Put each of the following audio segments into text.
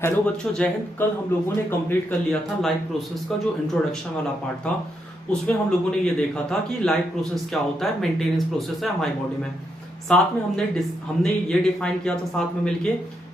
Hello बच्चों, जय हिंद। कल हम लोगों ने कंप्लीट कर लिया था लाइफ प्रोसेस का जो इंट्रोडक्शन वाला पार्ट था। उसमें हम लोगों ने ये देखा था कि लाइफ प्रोसेस क्या होता है, मेंटेनेंस प्रोसेस है हमारी बॉडी में। साथ में हमने ये डिफाइन किया था साथ में मिलके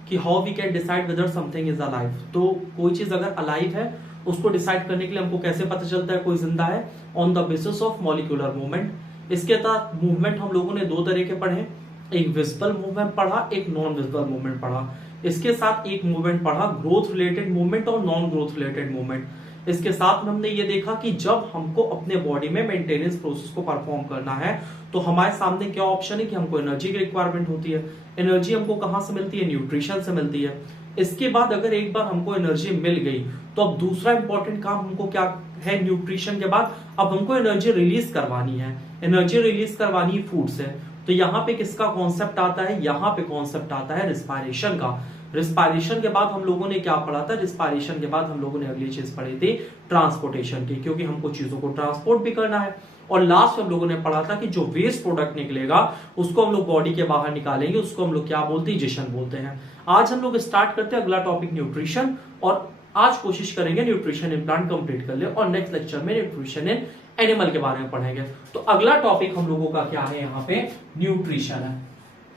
कि how we can decide whether something is alive. तो कोई चीज अगर अलाइव है उसको डिसाइड करने के लिए हमको कैसे पता चलता है कोई जिंदा है? On the basis of molecular movement. इसके तहत मूवमेंट हम लोगों ने दो तरह के पढ़े, एक विजिबल मूवमेंट पढ़ा, एक नॉन विजिबल मूवमेंट पढ़ा। इसके साथ एक मूवमेंट पढ़ा ग्रोथ रिलेटेड मूवमेंट और नॉन ग्रोथ रिलेटेड मूवमेंट। इसके साथ में हमने ये देखा कि जब हमको अपने बॉडी में मेंटेनेंस प्रोसेस को परफॉर्म करना है तो हमारे सामने क्या ऑप्शन है कि हमको एनर्जी की रिक्वायरमेंट होती है। एनर्जी हमको कहां से मिलती है? न्यूट्रिशन से मिलती है। इसके बाद अगर एक बार हमको एनर्जी मिल गई तो अब दूसरा इंपॉर्टेंट काम हमको क्या है? न्यूट्रिशन के बाद अब हमको एनर्जी रिलीज करवानी है। एनर्जी रिलीज करवानी है फूड से। तो यहाँ पे किसका कॉन्सेप्ट आता है? यहाँ पे कॉन्सेप्ट आता है रिस्पायरेशन का। रिस्पायरेशन के बाद हम लोगों ने क्या पढ़ा था? रिस्पायरेशन के बाद हम लोगों ने अगली चीज पढ़ी थी ट्रांसपोर्टेशन की, क्योंकि हमको चीजों को ट्रांसपोर्ट भी करना है। और लास्ट में हम लोगों ने पढ़ा था कि जो वेस्ट प्रोडक्ट निकलेगा उसको हम लोग बॉडी के बाहर निकालेंगे, उसको हम लोग क्या बोलते हैं? डिजेशन बोलते हैं। आज हम लोग स्टार्ट करते हैं अगला टॉपिक न्यूट्रिशन, और आज कोशिश करेंगे न्यूट्रिशन इन प्लांट कंप्लीट कर ले, और नेक्स्ट लेक्चर में न्यूट्रिशन इन एनिमल के बारे में पढ़ेंगे। तो अगला टॉपिक हम लोगों का क्या है? यहाँ पे न्यूट्रिशन है।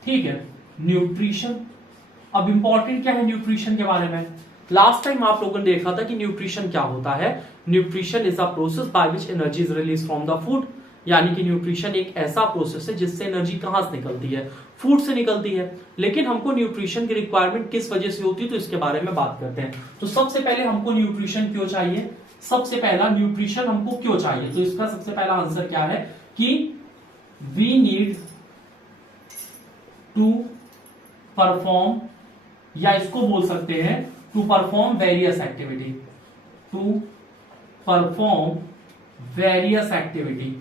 ठीक है, न्यूट्रिशन। अब इंपॉर्टेंट क्या है न्यूट्रिशन के बारे में? लास्ट टाइम आप लोगों ने देखा था कि न्यूट्रिशन क्या होता है। Nutrition is a process by which energy is release from the food. यानी कि न्यूट्रिशन एक ऐसा प्रोसेस है जिससे एनर्जी कहां से निकलती है? फूड से निकलती है। लेकिन हमको न्यूट्रिशन की रिक्वायरमेंट किस वजह से होती है, तो इसके बारे में बात करते हैं। तो सबसे पहले हमको न्यूट्रिशन क्यों चाहिए? सबसे पहला न्यूट्रिशन हमको क्यों चाहिए? तो इसका सबसे पहला आंसर क्या है कि वी नीड टू परफॉर्म, या इसको बोल सकते हैं to perform various activity. To perform various activity.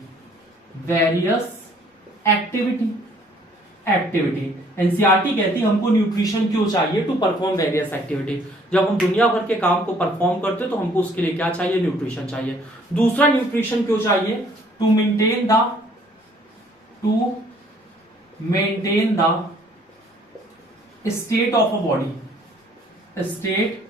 NCERT कहती है हमको न्यूट्रिशन क्यों चाहिए? To perform various activity. जब हम दुनिया भर के काम को परफॉर्म करते हैं तो हमको उसके लिए क्या चाहिए? न्यूट्रिशन चाहिए। दूसरा न्यूट्रिशन क्यों चाहिए? To maintain the state of a body. State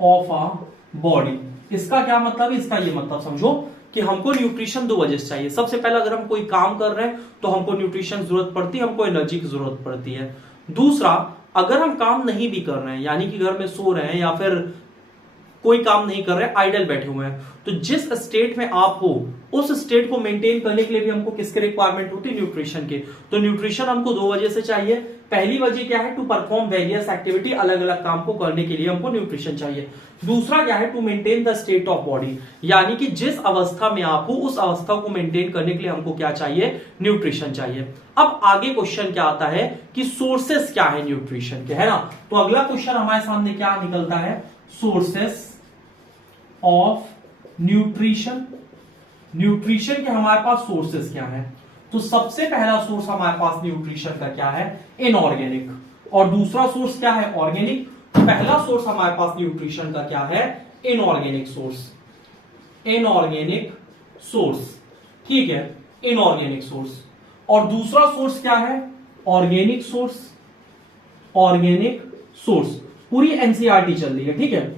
of a body, इसका क्या मतलब है? इसका ये मतलब समझो कि हमको न्यूट्रिशन दो वजह से चाहिए। सबसे पहला, अगर हम कोई काम कर रहे हैं तो हमको न्यूट्रिशन जरूरत पड़ती है, हमको एनर्जी की जरूरत पड़ती है। दूसरा, अगर हम काम नहीं भी कर रहे हैं, यानी कि घर में सो रहे हैं या फिर कोई काम नहीं कर रहे हैं, आइडल बैठे हुए हैं, तो जिस स्टेट में आप हो उस स्टेट को मेंटेन करने के लिए भी हमको किसके रिक्वायरमेंट होती है? न्यूट्रिशन की। तो न्यूट्रिशन हमको दो वजह से चाहिए। पहली वजह क्या है? टू परफॉर्म वेरियस एक्टिविटी, अलग अलग काम को करने के लिए हमको न्यूट्रिशन चाहिए। दूसरा क्या है? To maintain the state of body, यानी कि जिस अवस्था में आप हो उस अवस्था को मेंटेन करने के लिए हमको क्या चाहिए? न्यूट्रिशन चाहिए। अब आगे क्वेश्चन क्या आता है कि सोर्सेस क्या है न्यूट्रिशन के, है ना? तो अगला क्वेश्चन हमारे सामने क्या निकलता है? Sources of nutrition. न्यूट्रिशन के हमारे पास सोर्सेस क्या है? तो सबसे पहला सोर्स हमारे पास न्यूट्रिशन का क्या है? इनऑर्गेनिक। और दूसरा सोर्स क्या है? ऑर्गेनिक। तो पहला सोर्स हमारे पास न्यूट्रिशन का क्या है? Inorganic source. इनऑर्गेनिक सोर्स, ठीक है, इनऑर्गेनिक सोर्स। और दूसरा सोर्स क्या है? Organic source. Organic source. पूरी एनसीईआरटी चल रही है, ठीक है।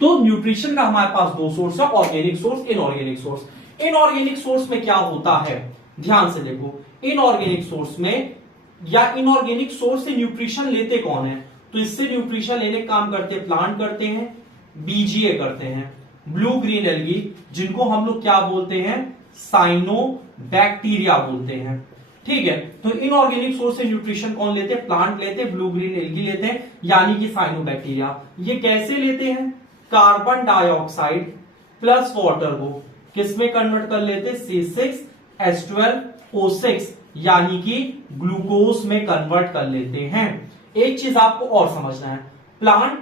तो न्यूट्रिशन का हमारे पास दो सोर्स है, organic source, inorganic source. Inorganic source में क्या होता है? ध्यान से देखो, इनऑर्गेनिक सोर्स में या इनऑर्गेनिक सोर्स से न्यूट्रिशन लेते कौन है? तो इससे न्यूट्रिशन लेने का काम करते हैं प्लांट करते हैं, बीजीए करते हैं, ब्लू ग्रीन एल्गी, जिनको हम लोग क्या बोलते हैं? साइनोबैक्टीरिया बोलते हैं, ठीक है। तो इनऑर्गेनिक सोर्स से न्यूट्रिशन कौन लेते हैं? प्लांट लेते हैं, ब्लू ग्रीन एल्गी लेते हैं, यानी कि साइनोबैक्टीरिया। ये कैसे लेते हैं? कार्बन डाइऑक्साइड प्लस वाटर को किसमें कन्वर्ट कर लेते हैं? C6H12O6, यानी कि ग्लूकोज में कन्वर्ट कर लेते हैं। एक चीज आपको और समझना है, प्लांट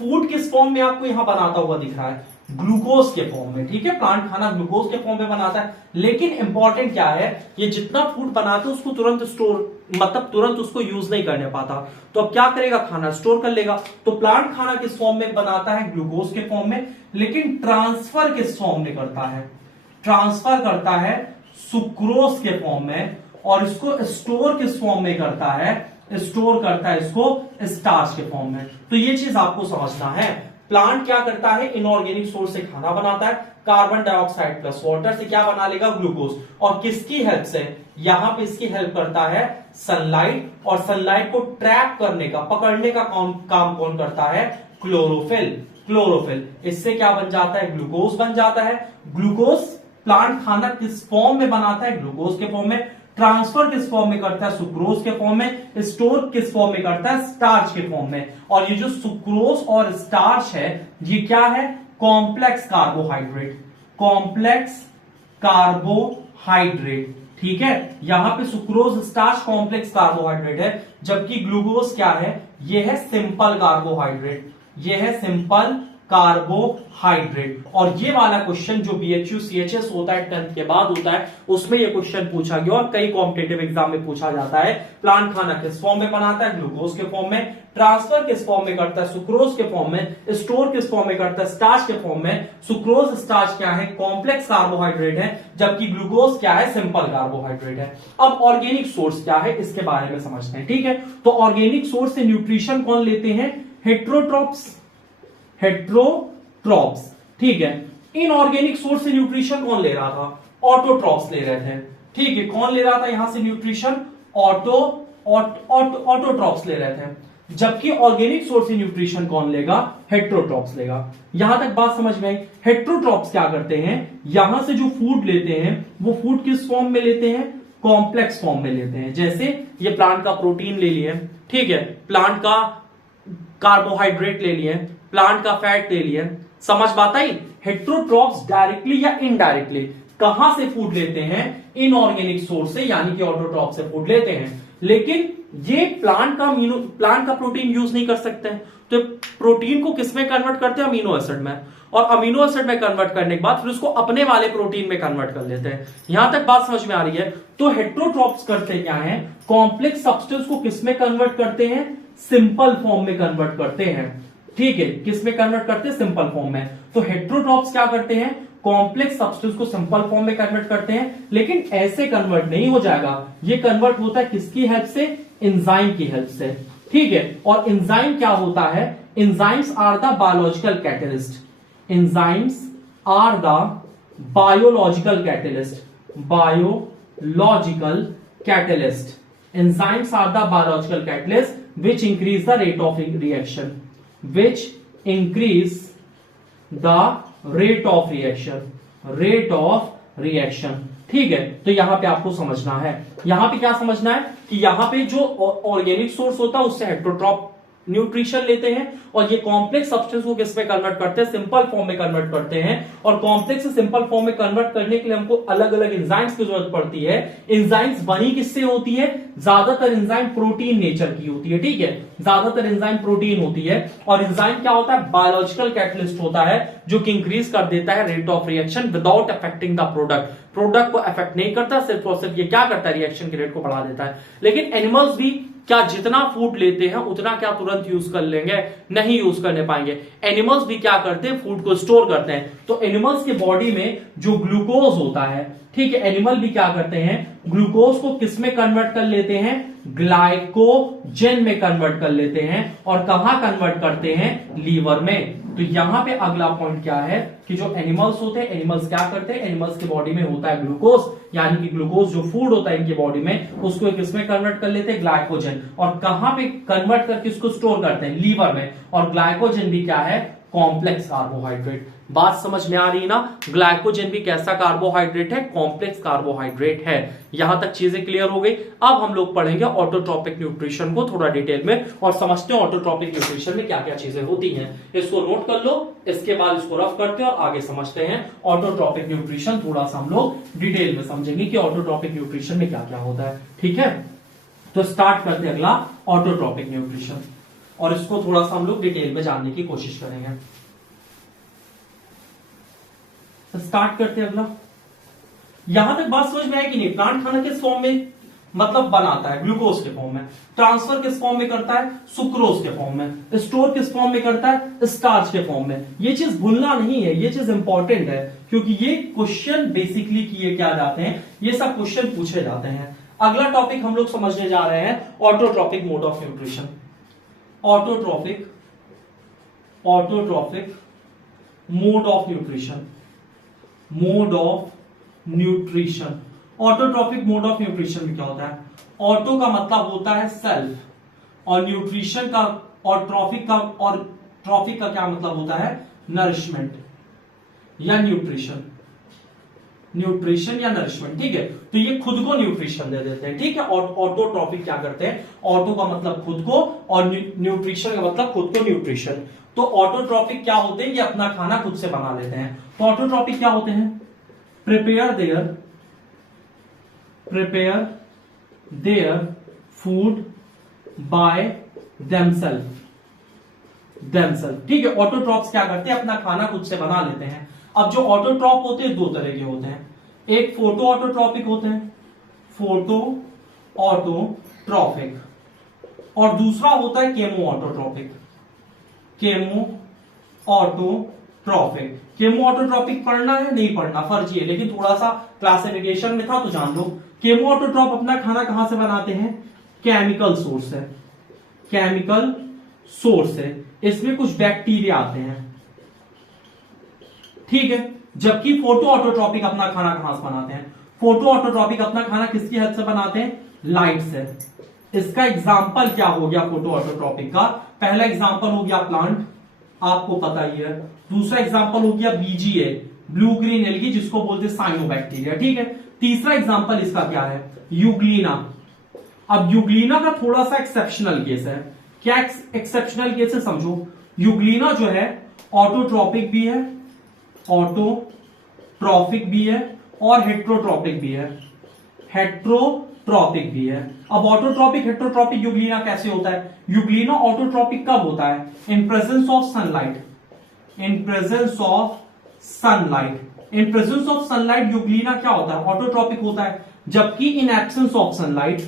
फूड किस फॉर्म में आपको यहां बनाता हुआ दिख रहा है? ग्लूकोज के फॉर्म में, ठीक है। प्लांट खाना ग्लूकोज के फॉर्म में बनाता है। लेकिन इंपॉर्टेंट क्या है? ये जितना फूड बनाते हैं उसको तुरंत स्टोर, मतलब तुरंत उसको यूज नहीं करने पाता। तो अब क्या करेगा? खाना स्टोर कर लेगा। तो प्लांट खाना किस फॉर्म में बनाता है? ग्लूकोज के फॉर्म में। लेकिन ट्रांसफर किस फॉर्म में करता है? ट्रांसफर करता है सुक्रोज के फॉर्म में। और इसको स्टोर किस फॉर्म में करता है? स्टोर करता है इसको स्टार्च के फॉर्म में। तो ये चीज आपको समझना है। प्लांट क्या करता है, इनऑर्गेनिक सोर्स से खाना बनाता है, कार्बन डाइऑक्साइड प्लस वाटर से क्या बना लेगा, ग्लूकोज। और किसकी हेल्प से, यहां पे इसकी हेल्प करता है सनलाइट, और सनलाइट को ट्रैप करने का, पकड़ने का काम कौन करता है, क्लोरोफिल। क्लोरोफिल, इससे क्या बन जाता है, ग्लूकोज बन जाता है। ग्लूकोज प्लांट खाना किस फॉर्म में बनाता है, ग्लूकोज के फॉर्म में। ट्रांसफर किस फॉर्म में करता है, सुक्रोज के फॉर्म में। स्टोर किस फॉर्म में करता है, स्टार्च के फॉर्म में। और ये जो सुक्रोज और स्टार्च है ये क्या है, कॉम्प्लेक्स कार्बोहाइड्रेट। कॉम्प्लेक्स कार्बोहाइड्रेट, ठीक है। यहां पे सुक्रोज स्टार्च कॉम्प्लेक्स कार्बोहाइड्रेट है, जबकि ग्लूकोज क्या है, ये है सिंपल कार्बोहाइड्रेट। ये है सिंपल कार्बोहाइड्रेट। और ये वाला क्वेश्चन जो BHU CHS होता है 10th के बाद होता है, उसमें ये क्वेश्चन पूछा गया और कई कॉम्पिटिटिव एग्जाम में पूछा जाता है। प्लांट खाना किस फॉर्म में बनाता है, ग्लूकोज के फॉर्म में। ट्रांसफर किस फॉर्म में करता है, सुक्रोज के फॉर्म में। स्टोर किस फॉर्म में करता है, स्टार्च के फॉर्म में। सुक्रोज स्टार्च क्या है, कॉम्प्लेक्स कार्बोहाइड्रेट है, जबकि ग्लूकोज क्या है, सिंपल कार्बोहाइड्रेट है। अब ऑर्गेनिक सोर्स क्या है, इसके बारे में समझते हैं, ठीक है। तो ऑर्गेनिक सोर्स से न्यूट्रिशन कौन लेते हैं, हेट्रोट्रॉप्स। हेट्रोट्रॉप्स, ठीक है। इनऑर्गेनिक सोर्स से न्यूट्रिशन कौन ले रहा था, ऑटोट्रॉप्स ले रहे थे, ठीक है। कौन ले रहा था यहां से न्यूट्रिशन, ऑटोट्रॉप्स ले रहे थे। जबकि ऑर्गेनिक सोर्स से न्यूट्रिशन कौन लेगा, हेट्रोट्रॉप्स लेगा। यहां तक बात समझ में आई। हेट्रोट्रॉप्स क्या करते हैं, यहां से जो फूड लेते हैं वो फूड किस फॉर्म में लेते हैं, कॉम्प्लेक्स फॉर्म में लेते हैं। जैसे ये प्लांट का प्रोटीन ले लिए, ठीक है, प्लांट का कार्बोहाइड्रेट ले लिए, प्लांट का फैट ले लिए। समझ बात आई। हेट्रोट्रॉप्स डायरेक्टली या इनडायरेक्टली कहां से फूड लेते हैं, इनऑर्गेनिक सोर्स से, यानी कि ऑटोट्रॉप से फूड लेते हैं। लेकिन ये प्लांट का प्रोटीन यूज नहीं कर सकते हैं, तो प्रोटीन को किसमें कन्वर्ट करते हैं, अमीनो एसिड में। और अमीनो एसिड में कन्वर्ट करने के बाद फिर उसको अपने वाले प्रोटीन में कन्वर्ट कर लेते हैं। यहां तक बात समझ में आ रही है। तो हेट्रोट्रॉप्स करते क्या है, कॉम्प्लेक्स सब्सटेंस को किसमें कन्वर्ट करते हैं, सिंपल फॉर्म में कन्वर्ट करते हैं, ठीक है। किसमें कन्वर्ट करते हैं, सिंपल फॉर्म में। तो हेट्रोट्रॉप्स क्या करते हैं, कॉम्प्लेक्स सब्सटेंस को सिंपल फॉर्म में कन्वर्ट करते हैं। लेकिन ऐसे कन्वर्ट नहीं हो जाएगा, ये कन्वर्ट होता है किसकी हेल्प से, एंजाइम की हेल्प से, ठीक है। और एंजाइम क्या होता है, enzymes are the biological catalyst. Enzymes are the biological catalyst. Biological catalyst, enzymes are the biological catalyst which increase the rate of reaction, which increase the rate of reaction, ठीक है। तो यहां पे आपको समझना है, यहां पे क्या समझना है कि यहां पे जो ऑर्गेनिक सोर्स होता है उससे हेट्रोट्रॉप न्यूट्रिशन लेते हैं, और ये कॉम्प्लेक्स सब्सटेंस को किस में कन्वर्ट करते हैं, सिंपल फॉर्म में कन्वर्ट करते हैं। और कॉम्प्लेक्स से सिंपल फॉर्म में कन्वर्ट करने के लिए हमको अलग अलग एंजाइम्स की जरूरत पड़ती है। एंजाइम्स बनी किससे होती है, ज्यादातर एंजाइम प्रोटीन नेचर की होती है, ठीक है। ज्यादातर एंजाइम प्रोटीन होती है। और एंजाइम क्या होता है, बायोलॉजिकल कैटलिस्ट होता है, जो कि इंक्रीज कर देता है rate of reaction without affecting the product. Product को अफेक्ट नहीं करता, सिर्फ और सिर्फ ये क्या करता है, रिएक्शन के रेट को बढ़ा देता है। लेकिन एनिमल्स भी क्या जितना फूड लेते हैं उतना क्या तुरंत यूज कर लेंगे, नहीं यूज करने पाएंगे। एनिमल्स भी क्या करते हैं, फूड को स्टोर करते हैं। तो एनिमल्स के बॉडी में जो ग्लूकोज होता है, ठीक है, एनिमल भी क्या करते हैं, ग्लूकोज को किस में कन्वर्ट कर लेते हैं, ग्लाइकोजन में कन्वर्ट कर लेते हैं। और कहां कन्वर्ट करते हैं, लीवर में। तो यहां पे अगला पॉइंट क्या है कि जो एनिमल्स होते हैं, एनिमल्स क्या करते हैं, एनिमल्स के बॉडी में होता है ग्लूकोज, यानी कि ग्लूकोज जो फूड होता है इनके बॉडी में, उसको किसमें कन्वर्ट कर लेते हैं, ग्लाइकोजन। और कहां पे कन्वर्ट करके उसको स्टोर करते हैं, लीवर में। और ग्लाइकोजन भी क्या है, कॉम्प्लेक्स कार्बोहाइड्रेट। बात समझ में आ रही है ना। ग्लाइकोजन भी कैसा कार्बोहाइड्रेट है, कॉम्प्लेक्स कार्बोहाइड्रेट है। यहां तक चीजें क्लियर हो गई। अब हम लोग पढ़ेंगे ऑटोट्रॉपिक न्यूट्रिशन को थोड़ा डिटेल में, और समझते हैं ऑटोट्रॉपिक न्यूट्रिशन में क्या क्या चीजें होती हैं। इसको नोट कर लो, इसके बाद इसको रफ करते हैं और आगे समझते हैं ऑटोट्रॉपिक न्यूट्रिशन। थोड़ा सा हम लोग डिटेल में समझेंगे कि ऑटोट्रॉपिक न्यूट्रिशन में क्या क्या होता है, ठीक है। तो स्टार्ट करते हैं अगला ऑटोट्रॉपिक न्यूट्रिशन, और इसको थोड़ा सा हम लोग डिटेल में जानने की कोशिश करेंगे। स्टार्ट करते हैं अगला। यहां तक बात समझ में आए कि नहीं, प्लांट खाना किस फॉर्म में मतलब बनाता है, ग्लूकोज के फॉर्म में। ट्रांसफर किस फॉर्म में करता है, सुक्रोज के फॉर्म में। स्टोर किस फॉर्म में करता है, स्टार्च के फॉर्म में। ये चीज भूलना नहीं है, ये चीज इंपॉर्टेंट है, क्योंकि ये क्वेश्चन बेसिकली किए क्या जाते हैं, ये सब क्वेश्चन पूछे जाते हैं। अगला टॉपिक हम लोग समझने जा रहे हैं autotrophic mode of nutrition. Autotrophic mode of nutrition, mode of nutrition. Autotrophic mode of nutrition में क्या होता है? ऑटो का मतलब होता है सेल्फ, और न्यूट्रिशन का और ट्रॉफिक का क्या मतलब होता है? नरिशमेंट या न्यूट्रिशन या नरिशमेंट। ठीक है, तो ये खुद को न्यूट्रिशन दे देते हैं। ठीक है, और ऑटोट्रॉपिक क्या करते हैं? ऑटो का मतलब खुद को और न्यूट्रिशन का मतलब खुद को न्यूट्रिशन। तो ऑटोट्रॉपिक क्या होते हैं? ये अपना खाना खुद से बना लेते हैं। तो ऑटोट्रॉपिक क्या होते हैं? Prepare their food by themselves. ठीक है, ऑटोट्रॉप्स क्या करते हैं? अपना खाना खुद से बना लेते हैं। अब जो ऑटोट्रॉप होते हैं दो तरह के होते हैं, एक फोटो ऑटोट्रॉपिक होते हैं, फोटो ऑटोट्रॉपिक, और दूसरा होता है केमो ऑटोट्रॉपिक। केमो ऑटोट्रॉपिक पढ़ना है नहीं पढ़ना फर्जी है, लेकिन थोड़ा सा क्लासिफिकेशन में था तो जान लो। केमो ऑटोट्रॉप अपना खाना कहां से बनाते हैं? केमिकल सोर्स है, इसमें कुछ बैक्टीरिया आते हैं। ठीक है, जबकि फोटो ऑटोट्रॉपिक अपना खाना कहां से बनाते हैं? फोटो ऑटोट्रॉपिक अपना खाना किसकी हेल्प से बनाते हैं? लाइट से। इसका एग्जाम्पल क्या हो गया फोटो ऑटोट्रॉपिक का? पहला एग्जाम्पल हो गया प्लांट, आपको पता ही है। दूसरा एग्जाम्पल हो गया BGA, ब्लू ग्रीन एल्गी, जिसको बोलते हैं साइनोबैक्टीरिया। ठीक है, तीसरा एग्जाम्पल इसका क्या है? यूग्लिना। अब यूग्लिना का थोड़ा सा एक्सेप्शनल केस है। क्या एक्सेप्शनल केस है? समझो, यूग्लिना जो है ऑटोट्रॉपिक भी है और हेट्रोट्रॉपिक भी है। अब ऑटोट्रॉपिक हेट्रोट्रॉपिक यूग्लिना कैसे होता है? यूग्लिना ऑटोट्रॉपिक कब होता है? In presence of sunlight Euglena क्या होता है? ऑटोट्रॉपिक होता है। जबकि इन एब्सेंस ऑफ सनलाइट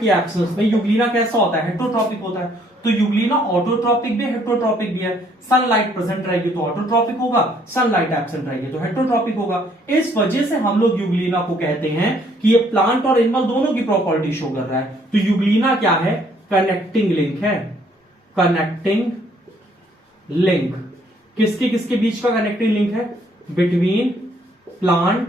की एब्सेंस में यूग्लिना कैसा होता है? हेट्रोट्रॉपिक होता है। तो यूग्लिना ऑटोट्रॉपिक भी हेट्रोट्रॉपिक भी है। सनलाइट प्रेजेंट रहेगी तो ऑटोट्रॉपिक होगा, सनलाइट एब्सेंट रहेगी तो हेट्रोट्रॉपिक होगा। इस वजह से हम लोग यूग्लिना को कहते हैं कि ये प्लांट और एनिमल दोनों की प्रॉपर्टी शो कर रहा है। तो यूग्लिना क्या है? Connecting link. किसके बीच का कनेक्टिंग लिंक है? Between plant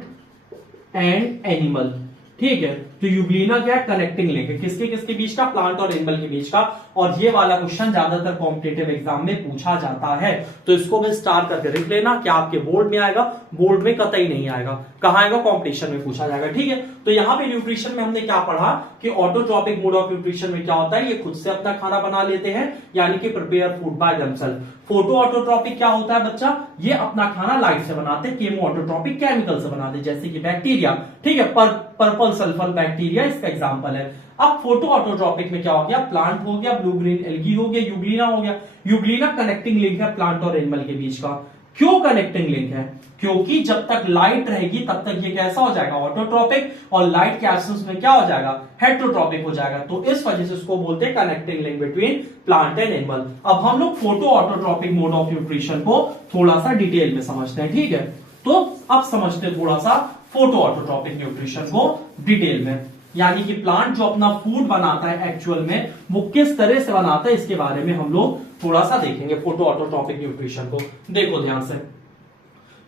and animal. ठीक है, तो यूग्लिना क्या है? कनेक्टिंग लिंक है। किसके बीच का? प्लांट और एनिमल के बीच का। और ये वाला क्वेश्चन ज्यादातर कॉम्पिटिटिव एग्जाम में पूछा जाता है, तो इसको भी स्टार करके लिख लेना। क्या आपके बोर्ड में आएगा? बोर्ड में कतई नहीं आएगा। कहां आएगा? कॉम्पिटिशन में पूछा जाएगा। ठीक है, तो यहां पे न्यूट्रिशन में हमने क्या पढ़ा कि ऑटोट्रॉपिक मोड ऑफ न्यूट्रिशन में क्या होता है? ये खुद से अपना खाना बना लेते हैं, यानी कि prepare food by themselves. Photo autotrophic क्या होता है बच्चा? ये अपना खाना लाइट से बनाते हैं। केमो ऑटोट्रॉपिक केमिकल से बनाते हैं, जैसे कि बैक्टीरिया। ठीक है, पर्पल सल्फर बैक्टीरिया इसका एग्जांपल है। अब फोटो ऑटोट्रॉपिक में क्या हो गया? प्लांट हो गया, ब्लू ग्रीन एल्गी हो गया, यूग्लिना हो गया। यूग्लिना कनेक्टिंग लिंक है प्लांट और एनिमल के बीच का। क्यों कनेक्टिंग लिंक है? क्योंकि जब तक लाइट रहेगी तब तक ये कैसा हो जाएगा? ऑटोट्रॉपिक, और लाइट के एब्सेंस में क्या हो जाएगा? हेट्रोट्रॉपिक हो जाएगा। तो इस वजह से इसको बोलते हैं connecting link between plant and animal. अब हम लोग photo autotrophic mode of nutrition को थोड़ा सा डिटेल में समझते हैं। ठीक है, तो अब समझते हैं थोड़ा सा फोटो ऑटोट्रॉपिक न्यूट्रिशन को डिटेल में, यानी कि प्लांट जो अपना फूड बनाता है एक्चुअल में वो किस तरह से बनाता है, इसके बारे में हम लोग थोड़ा सा देखेंगे फोटो ऑटोट्रॉपिक न्यूट्रिशन को। देखो ध्यान से,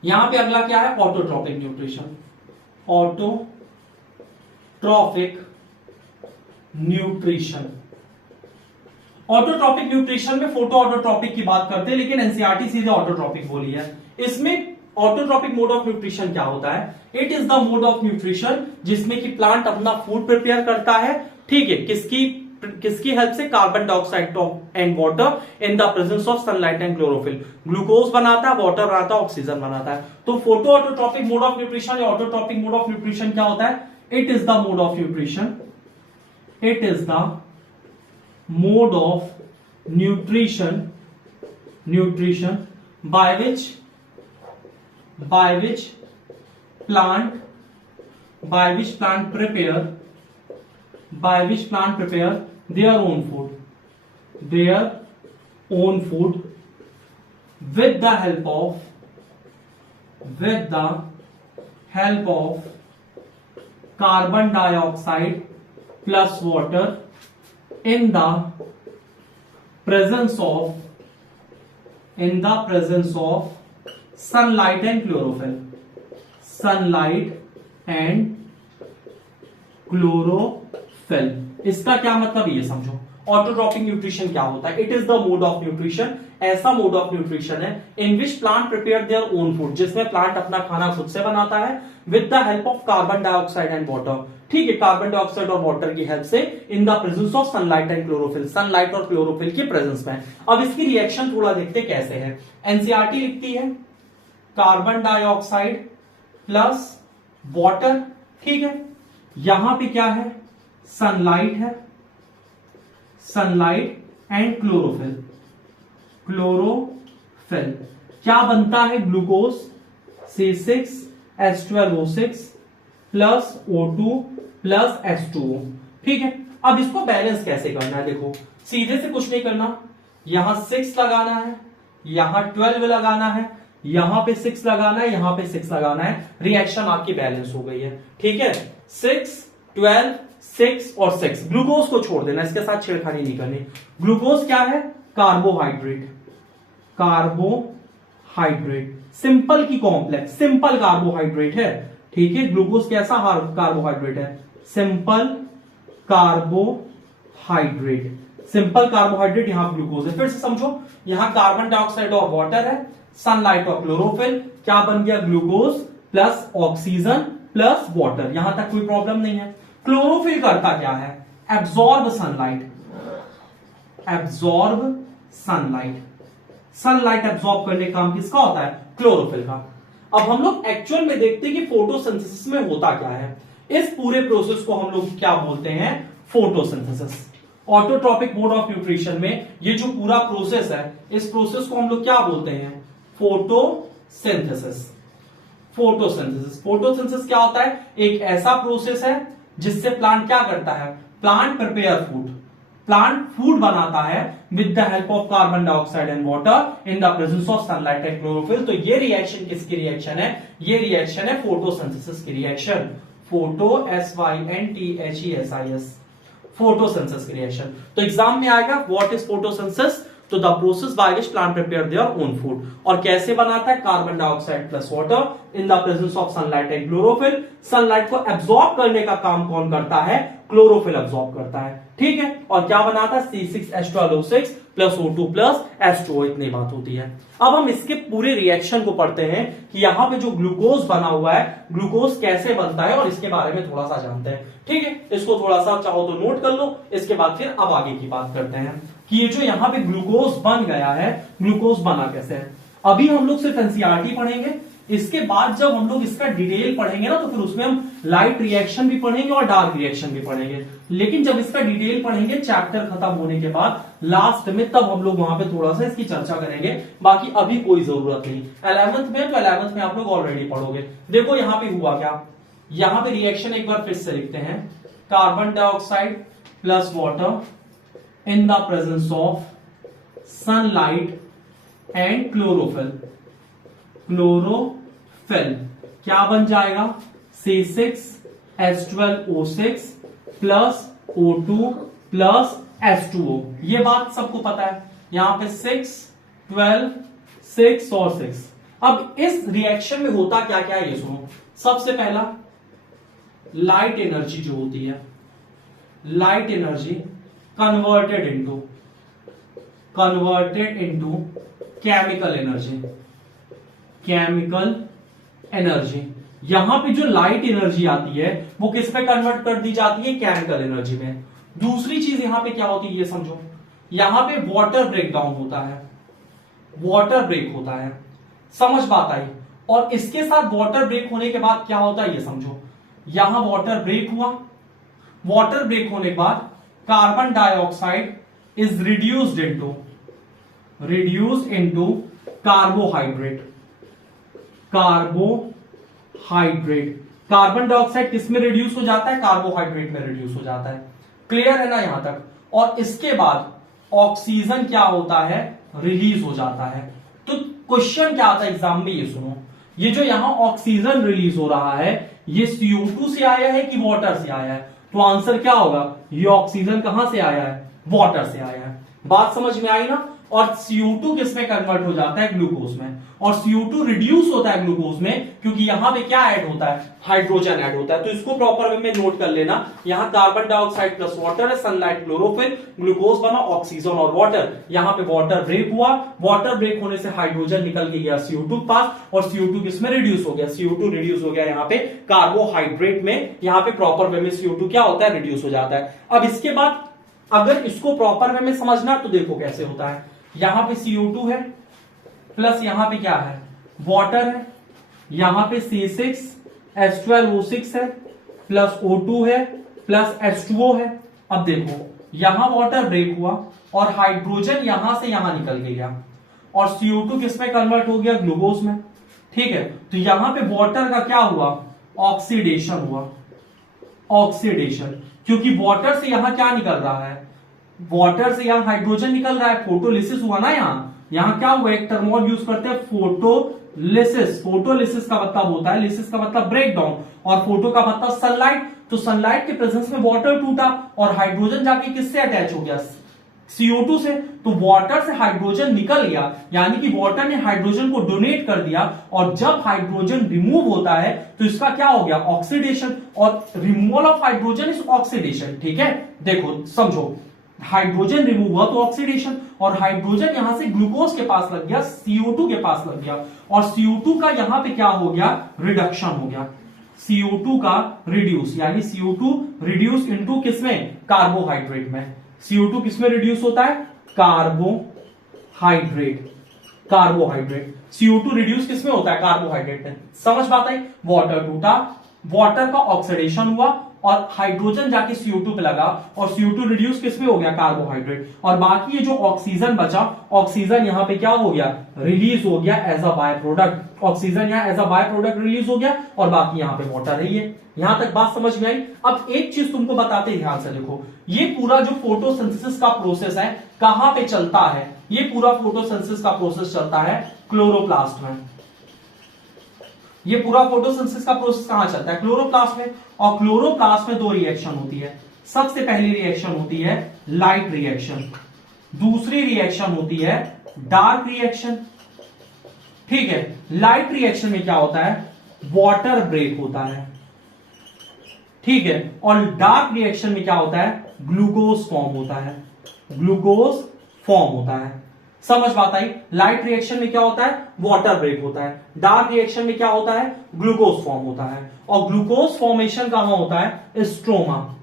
यहां पे अगला क्या है? Autotrophic nutrition. ऑटोट्रॉपिक न्यूट्रिशन में फोटो ऑटोट्रॉपिक की बात करते हैं, लेकिन एनसीईआरटी सीधे ऑटोट्रॉपिक बोली है। इसमें ऑटोट्रॉपिक मोड ऑफ न्यूट्रिशन क्या होता है? It is the mode of nutrition जिसमें कि प्लांट अपना फूड प्रिपेयर करता है। ठीक है, किसकी हेल्प से? Carbon dioxide and water in the presence of sunlight and chlorophyll. Glucose बनाता है, वाटर बनाता है, ऑक्सीजन बनाता है। तो photo autotrophic mode of nutrition या ऑटोट्रॉपिक मोड ऑफ न्यूट्रिशन क्या होता है? It is the mode of nutrition by which plant prepare their own food with the help with the help of carbon dioxide plus water in the presence of sunlight and chlorophyll. Sunlight and chlorophyll. इसका क्या मतलब ये समझो। Autotrophic nutrition क्या होता है? It is the mode of nutrition, ऐसा mode of nutrition है in which plant prepare their own food, जिसमें प्लांट अपना खाना खुद से बनाता है with the help of carbon dioxide and water. ठीक है, कार्बन डाइऑक्साइड और वाटर की हेल्प से in the presence of sunlight and chlorophyll, sunlight और क्लोरोफिल की प्रेजेंस में। अब इसकी रिएक्शन थोड़ा देखते कैसे है। एनसीईआरटी लिखती है कार्बन डाइऑक्साइड प्लस वाटर। ठीक है, यहां पे क्या है? सनलाइट है, सनलाइट एंड क्लोरोफिल। क्लोरोफिल क्या बनता है? Glucose C6H12O6 plus O2 plus H2O। ठीक है, अब इसको बैलेंस कैसे करना है? देखो, सीधे से कुछ नहीं करना, यहां 6 लगाना है, यहां 12 लगाना है, यहां पे 6 लगाना है, यहां पे 6 लगाना है, रिएक्शन आपकी बैलेंस हो गई है। ठीक है, 6 12 6 और 6। ग्लूकोज को छोड़ देना, इसके साथ छेड़खानी नहीं करनी। ग्लूकोज क्या है? कार्बोहाइड्रेट, कार्बोहाइड्रेट सिंपल की कॉम्प्लेक्स, सिंपल कार्बोहाइड्रेट है। ठीक है, ग्लूकोज कैसा कार्बोहाइड्रेट है? सिंपल कार्बोहाइड्रेट, सिंपल कार्बोहाइड्रेट यहां ग्लूकोज है। फिर से समझो, यहां कार्बन डाइऑक्साइड और वाटर है, सनलाइट और क्लोरोफिल, क्या बन गया? Glucose plus oxygen plus water. यहां तक कोई प्रॉब्लम नहीं है। क्लोरोफिल करता क्या है? Absorb sunlight, absorb sunlight. Sunlight absorb करने का काम किसका होता है? क्लोरोफिल का। अब हम लोग एक्चुअल में देखते हैं कि फोटोसिंथेसिस में होता क्या है। इस पूरे प्रोसेस को हम लोग क्या बोलते हैं? Photosynthesis. Autotrophic mode of nutrition में ये जो पूरा प्रोसेस है, इस प्रोसेस को हम लोग क्या बोलते हैं? फोटोसिंथेसिस। फोटोसिंथेसिस, फोटोसिंथेसिस क्या होता है? एक ऐसा प्रोसेस है जिससे प्लांट क्या करता है? Plant prepare food, plant food बनाता है with the help of carbon dioxide and water in the presence of sunlight and chlorophyll. तो ये रिएक्शन किसकी रिएक्शन है? ये रिएक्शन है फोटोसिंथेसिस की रिएक्शन। फोटो SYNTHESIS, फोटोसिंथेसिस की रिएक्शन। तो एग्जाम में आएगा व्हाट इज फोटोसिंथेसिस? तो the process by which plant prepare their own food. और कैसे बनाता है? Carbon dioxide plus water in the presence of sunlight and chlorophyll. Sunlight को एब्जॉर्ब करने का काम कौन करता है? क्लोरोफिल एब्जॉर्ब करता है। ठीक है, और क्या बनाता है? C6H12O6 plus O2 plus H2O। इतनी बात होती है। अब हम इसके पूरे रिएक्शन को पढ़ते हैं कि यहां पे जो ग्लूकोज बना हुआ है, ग्लूकोज कैसे बनता है, और इसके बारे में थोड़ा सा जानते हैं। ठीक है, इसको थोड़ा सा चाहो तो नोट कर लो। इसके बाद फिर अब आगे की बात करते हैं कि ये जो यहां पे ग्लूकोज बन गया है, ग्लूकोज बना कैसे है। अभी हम लोग सिर्फ एनसीईआरटी पढ़ेंगे, इसके बाद जब हम लोग इसका डिटेल पढ़ेंगे ना, तो फिर उसमें हम लाइट रिएक्शन भी पढ़ेंगे और डार्क रिएक्शन भी पढ़ेंगे। लेकिन जब इसका डिटेल पढ़ेंगे चैप्टर खत्म होने के बाद लास्ट में, तब हम लोग वहां पे थोड़ा सा इसकी चर्चा करेंगे। बाकी अभी कोई जरूरत नहीं। 11th में, तो 11th में आप लोग ऑलरेडी पढ़ोगे। देखो यहां पे हुआ क्या, यहां पे रिएक्शन एक बार फिर से लिखते हैं। Carbon dioxide plus water in the presence of sunlight and chlorophyll. Chlorophyll क्या बन जाएगा? C6H12O6 plus O2 plus H2O। ये बात सबको पता है। यहां पे 6 12 6 और 6। अब इस रिएक्शन में होता क्या क्या है ये सुनो। सबसे पहला, लाइट एनर्जी जो होती है, light energy converted into chemical energy. Chemical energy, यहां पे जो लाइट एनर्जी आती है वो किस पे कन्वर्ट कर दी जाती है? केमिकल एनर्जी में। दूसरी चीज यहां पे क्या होती है ये समझो, यहां पे वाटर ब्रेकडाउन होता है, वाटर ब्रेक होता है। समझ बात आई? और इसके साथ वाटर ब्रेक होने के बाद क्या होता है ये समझो। यहां वाटर ब्रेक हुआ, वाटर ब्रेक होने के बाद carbon dioxide is reduced into carbohydrate. Carbohydrate, carbon dioxide किस में रिड्यूस हो जाता है? कार्बोहाइड्रेट में रिड्यूस हो जाता है। क्लियर है ना यहां तक? और इसके बाद ऑक्सीजन क्या होता है? रिलीज हो जाता है। तो क्वेश्चन क्या आता है एग्जाम में ये सुनो ये जो यहाँ ऑक्सीजन रिलीज हो रहा है ये CO2 से आया है कि वाटर से आया है? तो आंसर क्या होगा, ये ऑक्सीजन कहां से आया है, वाटर से आया है। बात समझ में आई ना। और CO2 किस में कन्वर्ट हो जाता है, ग्लूकोज में। और CO2 रिड्यूस होता है ग्लूकोज में क्योंकि यहां पे क्या ऐड होता है, हाइड्रोजन ऐड होता है। तो इसको प्रॉपर वे में नोट कर लेना। यहां कार्बन डाइऑक्साइड प्लस वाटर है, सनलाइट क्लोरोफिल, ग्लूकोज बना ऑक्सीजन और वाटर। यहां पे वाटर ब्रेक हुआ, वाटर ब्रेक होने से हाइड्रोजन निकल के गया CO2 पास, और CO2 किसमें रिड्यूस हो गया, CO2 रिड्यूस हो गया यहाँ पे कार्बोहाइड्रेट में। यहाँ पे प्रॉपर वे में CO2 क्या होता है, रिड्यूस हो जाता है। अब इसके बाद अगर इसको प्रॉपर वे में समझना तो देखो कैसे होता है। यहां पे CO2 है प्लस यहां पे क्या है, वाटर है, यहां पे C6H12O6 है प्लस O2 है प्लस H2O है। अब देखो यहां वाटर ब्रेक हुआ और हाइड्रोजन यहां से यहां निकल के गया और CO2 किस में कन्वर्ट हो गया, ग्लूकोज में। ठीक है, तो यहां पे वाटर का क्या हुआ, ऑक्सीडेशन हुआ, ऑक्सीडेशन, क्योंकि वाटर से यहां क्या निकल रहा है, वाटर से यहां हाइड्रोजन निकल रहा है, फोटोलिसिस हुआ ना। यहां क्या हुआ, एक टर्म और यूज करते हैं, फोटोलिसिस। फोटोलिसिस का मतलब होता है, लिसिस का मतलब ब्रेक डाउन, और फोटो का मतलब सनलाइट। तो सनलाइट के प्रेजेंस में वाटर टूटा और हाइड्रोजन जाके किससे अटैच हो गया, CO2 से। तो वाटर से हाइड्रोजन निकल गया, यानी कि वाटर ने हाइड्रोजन को डोनेट कर दिया, और जब हाइड्रोजन रिमूव होता है तो इसका क्या हो गया, ऑक्सीडेशन। और removal of hydrogen is oxidation. ठीक है, देखो समझो, हाइड्रोजन रिमूव हुआ तो ऑक्सीडेशन, और हाइड्रोजन यहां से ग्लूकोज के पास लग गया, CO2 के पास लग गया, और CO2 का यहां पे क्या हो गया, रिडक्शन हो गया, CO2 का रिड्यूस, यानी CO2 रिड्यूस इनटू किसमें, कार्बोहाइड्रेट में। CO2 किसमें रिड्यूस होता है, कार्बोहाइड्रेट, कार्बोहाइड्रेट। CO2 रिड्यूस किसमें होता है, कार्बोहाइड्रेट में। समझ बात आई, वाटर टूटा, वाटर का ऑक्सीडेशन हुआ और हाइड्रोजन जाके CO2 पे लगा, और CO2 रिड्यूस किसमें हो गया, कार्बोहाइड्रेट। और बाकी ये जो ऑक्सीजन बचा, ऑक्सीजन यहां पे क्या हो गया, रिलीज हो गया as a by product. Oxygen यहां as a by product release हो गया, और बाकी यहां पे वाटर है। ये यहां तक बात समझ में आई। अब एक चीज तुमको बताते हैं, ध्यान से देखो, ये पूरा जो फोटोसिंथेसिस का प्रोसेस है कहां पे चलता है, ये पूरा फोटोसिंथेसिस का प्रोसेस चलता है क्लोरोप्लास्ट में। ये पूरा फोटोसिंथेसिस का प्रोसेस कहां चलता है, क्लोरोप्लास्ट में। और क्लोरोप्लास्ट में दो रिएक्शन होती है। सबसे पहली रिएक्शन होती है लाइट रिएक्शन, दूसरी रिएक्शन होती है डार्क रिएक्शन। ठीक है, लाइट रिएक्शन में क्या होता है, वाटर ब्रेक होता है। ठीक है, और डार्क रिएक्शन में क्या होता है, ग्लूकोज फॉर्म होता है, ग्लूकोज फॉर्म होता है। समझ बात आई, लाइट रिएक्शन में क्या होता है, वाटर ब्रेक होता है, डार्क रिएक्शन में क्या होता है, ग्लूकोज फॉर्म होता है। और ग्लूकोज फॉर्मेशन कहां होता है, स्ट्रोमा।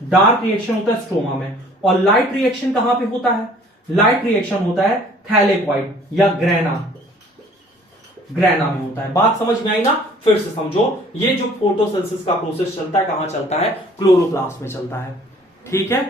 डार्क रिएक्शन होता है स्ट्रोमा में, और लाइट रिएक्शन कहां पे होता है, लाइट रिएक्शन होता है थैलेक्वाइड या ग्रेना, ग्रेना में होता है। बात समझ में आई ना, फिर से समझो, ये जो फोटोसिंथेसिस का प्रोसेस चलता है कहां चलता है, क्लोरोप्लास्ट में चलता है। ठीक है,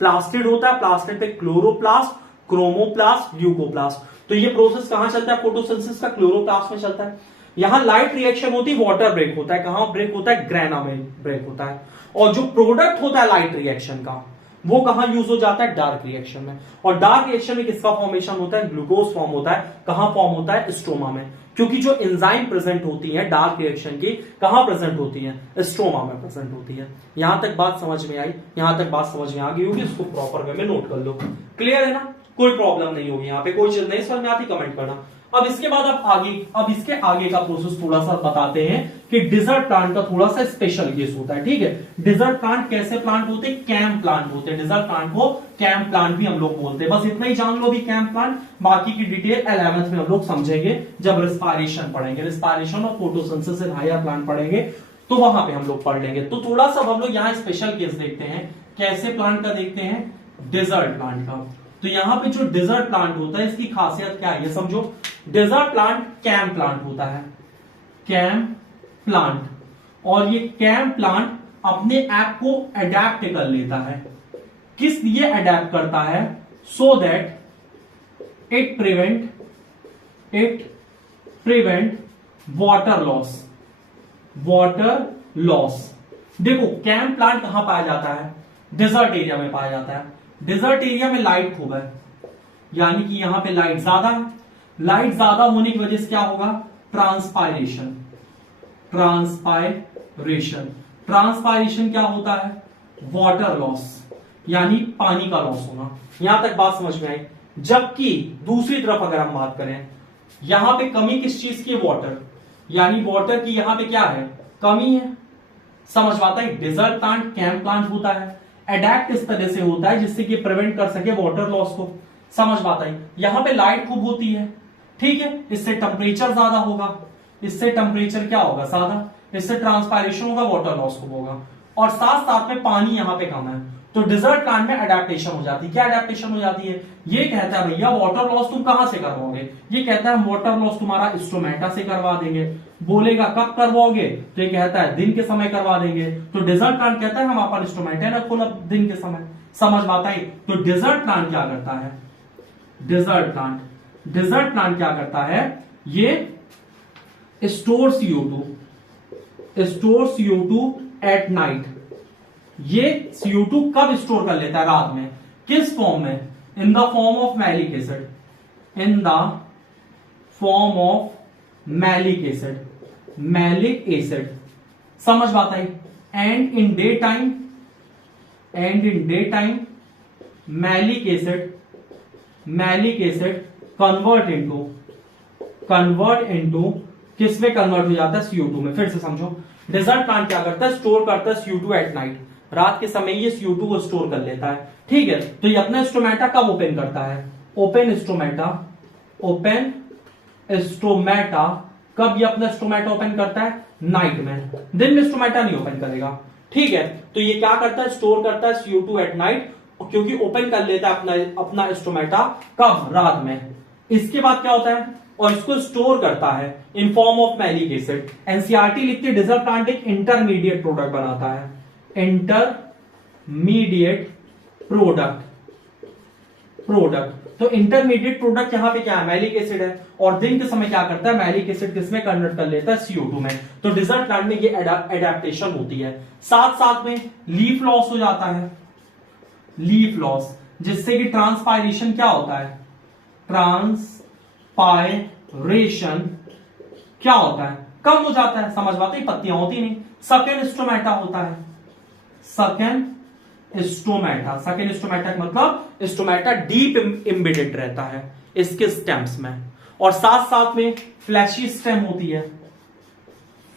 प्लास्टिड होता है, प्लास्टिड पे क्लोरोप्लास्ट, क्रोमोप्लास्ट, ल्यूकोप्लास्ट। तो ये प्रोसेस कहां चलता है फोटोसिंथेसिस का, क्लोरोप्लास्ट में चलता है। यहां लाइट रिएक्शन होती है, वाटर ब्रेक होता है, कहां ब्रेक होता है, ग्रेना में ब्रेक होता है। और जो प्रोडक्ट होता है लाइट रिएक्शन का, वो कहां यूज हो जाता है, डार्क रिएक्शन में। और डार्क रिएक्शन में किसका फॉर्मेशन होता है, ग्लूकोज फॉर्म होता है। कहां फॉर्म होता है, स्ट्रोमा में, क्योंकि जो एंजाइम प्रेजेंट होती है डार्क रिएक्शन की कहां प्रेजेंट होती है, स्ट्रोमा में प्रेजेंट होती है। यहां तक बात समझ में आई, यहां तक बात समझ में आ गई होगी, इसको प्रॉपर वे में नोट कर लो। क्लियर है ना, कोई प्रॉब्लम नहीं होगी, यहाँ पे कोई चीज नहीं समझ में आती कमेंट करना। अब इसके बाद अब इसके आगे का प्रोसेस थोड़ा सा बताते हैं कि डिजर्ट प्लांट का थोड़ा सा स्पेशल केस होता है। ठीक है, डिजर्ट प्लांट कैसे प्लांट होते हैं, कैंप प्लांट होते हैं। डिजर्ट प्लांट को कैंप प्लांट भी हम लोग बोलते हैं। बस इतना ही जान लो भी कैंप प्लांट, बाकी की डिटेल 11th में हम लोग समझेंगे जब रिस्पायरेशन पढ़ेंगे, रिस्पायरेशन और फोटोसिंथेसिस इन हायर प्लांट पढ़ेंगे तो वहां पे हम लोग पढ़ लेंगे। तो थोड़ा सा हम लोग यहाँ स्पेशल केस देखते हैं, कैसे प्लांट का देखते हैं, डिजर्ट प्लांट का। तो यहां पे जो डिजर्ट प्लांट होता है इसकी खासियत क्या है ये समझो। डिजर्ट प्लांट कैंप प्लांट होता है, कैंप प्लांट, और ये कैंप प्लांट अपने आप को अडेप्ट कर लेता है। किस लिए अडेप्ट करता है, so that it prevent water loss, water loss. देखो कैंप प्लांट कहां पाया जाता है, डिजर्ट एरिया में पाया जाता है। डिजर्ट एरिया में लाइट खूब है, यानी कि यहां पे लाइट ज्यादा है। लाइट ज्यादा होने की वजह से क्या होगा, ट्रांसपायरेशन। ट्रांसपायरेशन, ट्रांसपायरेशन क्या होता है? वाटर लॉस, यानी पानी का लॉस होना। यहां तक बात समझ में आई। जबकि दूसरी तरफ अगर हम बात करें, यहां पे कमी किस चीज की? वाटर, यानी वाटर की यहां पे क्या है? कमी है। समझ पाता है? डेजर्ट प्लांट, कैंप प्लांट होता है, अडेप्ट इस तरह से होता है जिससे कि प्रिवेंट कर सके वाटर लॉस को। समझ पाता है? यहां पे लाइट खूब होती है, ठीक है, इससे टेम्परेचर ज्यादा होगा, इससे टेम्परेचर क्या होगा? ज्यादा, इससे ट्रांसपायरेशन होगा, वाटर लॉस खूब होगा, और साथ साथ में पानी यहां पे कम है। तो डिजर्ट प्लांट में अडेप्टेशन हो जाती है। क्या अडेप्टेशन हो जाती है? ये कहता है भैया वाटर लॉस तुम कहां से करवाओगे? ये कहता है वाटर लॉस तुम्हारा स्टोमेटा से करवा देंगे। बोलेगा कब करवाओगे? तो ये कहता है दिन के समय करवा देंगे। तो डिजर्ट प्लांट कहता है हम अपन स्टोमेटा न खोल दिन के समय। समझ पाता है? तो डिजर्ट प्लांट क्या करता है? डिजर्ट प्लांट क्या करता है? ये स्टोर CO2 एट नाइट। ये CO2 कब स्टोर कर लेता है? रात में। किस फॉर्म में? In the form of malic acid. In the form of malic acid. समझ बात आई? And in day time malic acid convert into किस में कन्वर्ट हो जाता है? CO2 में। फिर से समझो, डेजर्ट प्लांट क्या करता है? स्टोर करता है CO2 एट नाइट। रात के समय ये CO2 को स्टोर कर लेता है, ठीक है। तो ये अपना स्टोमेटा कब ओपन करता है? ओपन स्टोमेटा कब ये अपना स्टोमेटा ओपन करता है? नाइट में। दिन में स्टोमेटा नहीं ओपन करेगा, ठीक है। तो ये क्या करता है? स्टोर करता है CO2 एट नाइट, क्योंकि ओपन कर लेता है अपना स्टोमेटा कब? रात में। इसके बाद क्या होता है? और इसको स्टोर करता है in form of malic acid. NCERT लिखती है डिजर्ट प्लांट एक इंटरमीडिएट प्रोडक्ट बनाता है। Intermediate product. तो इंटरमीडिएट प्रोडक्ट यहां पे क्या है? मैलिक एसिड है। और दिन के समय क्या करता है? मैलिक एसिड किसमें कन्वर्ट कर लेता है? CO2 में। तो डिजर्ट प्लांट में ये एडेप्टेशन होती है। साथ साथ में लीफ लॉस हो जाता है, लीफ लॉस, जिससे कि ट्रांसपायरेशन क्या होता है? ट्रांसपायरेशन क्या होता है? कम हो जाता है। समझ पाते? पत्तियां होती नहीं। सेकंड स्टोमेटा होता है। सेकंड स्टोमेटा मतलब स्टोमेटा डीप एम्बेडेड रहता है इसके स्टेम्स में। और साथ साथ में फ्लैशी स्टेम होती है।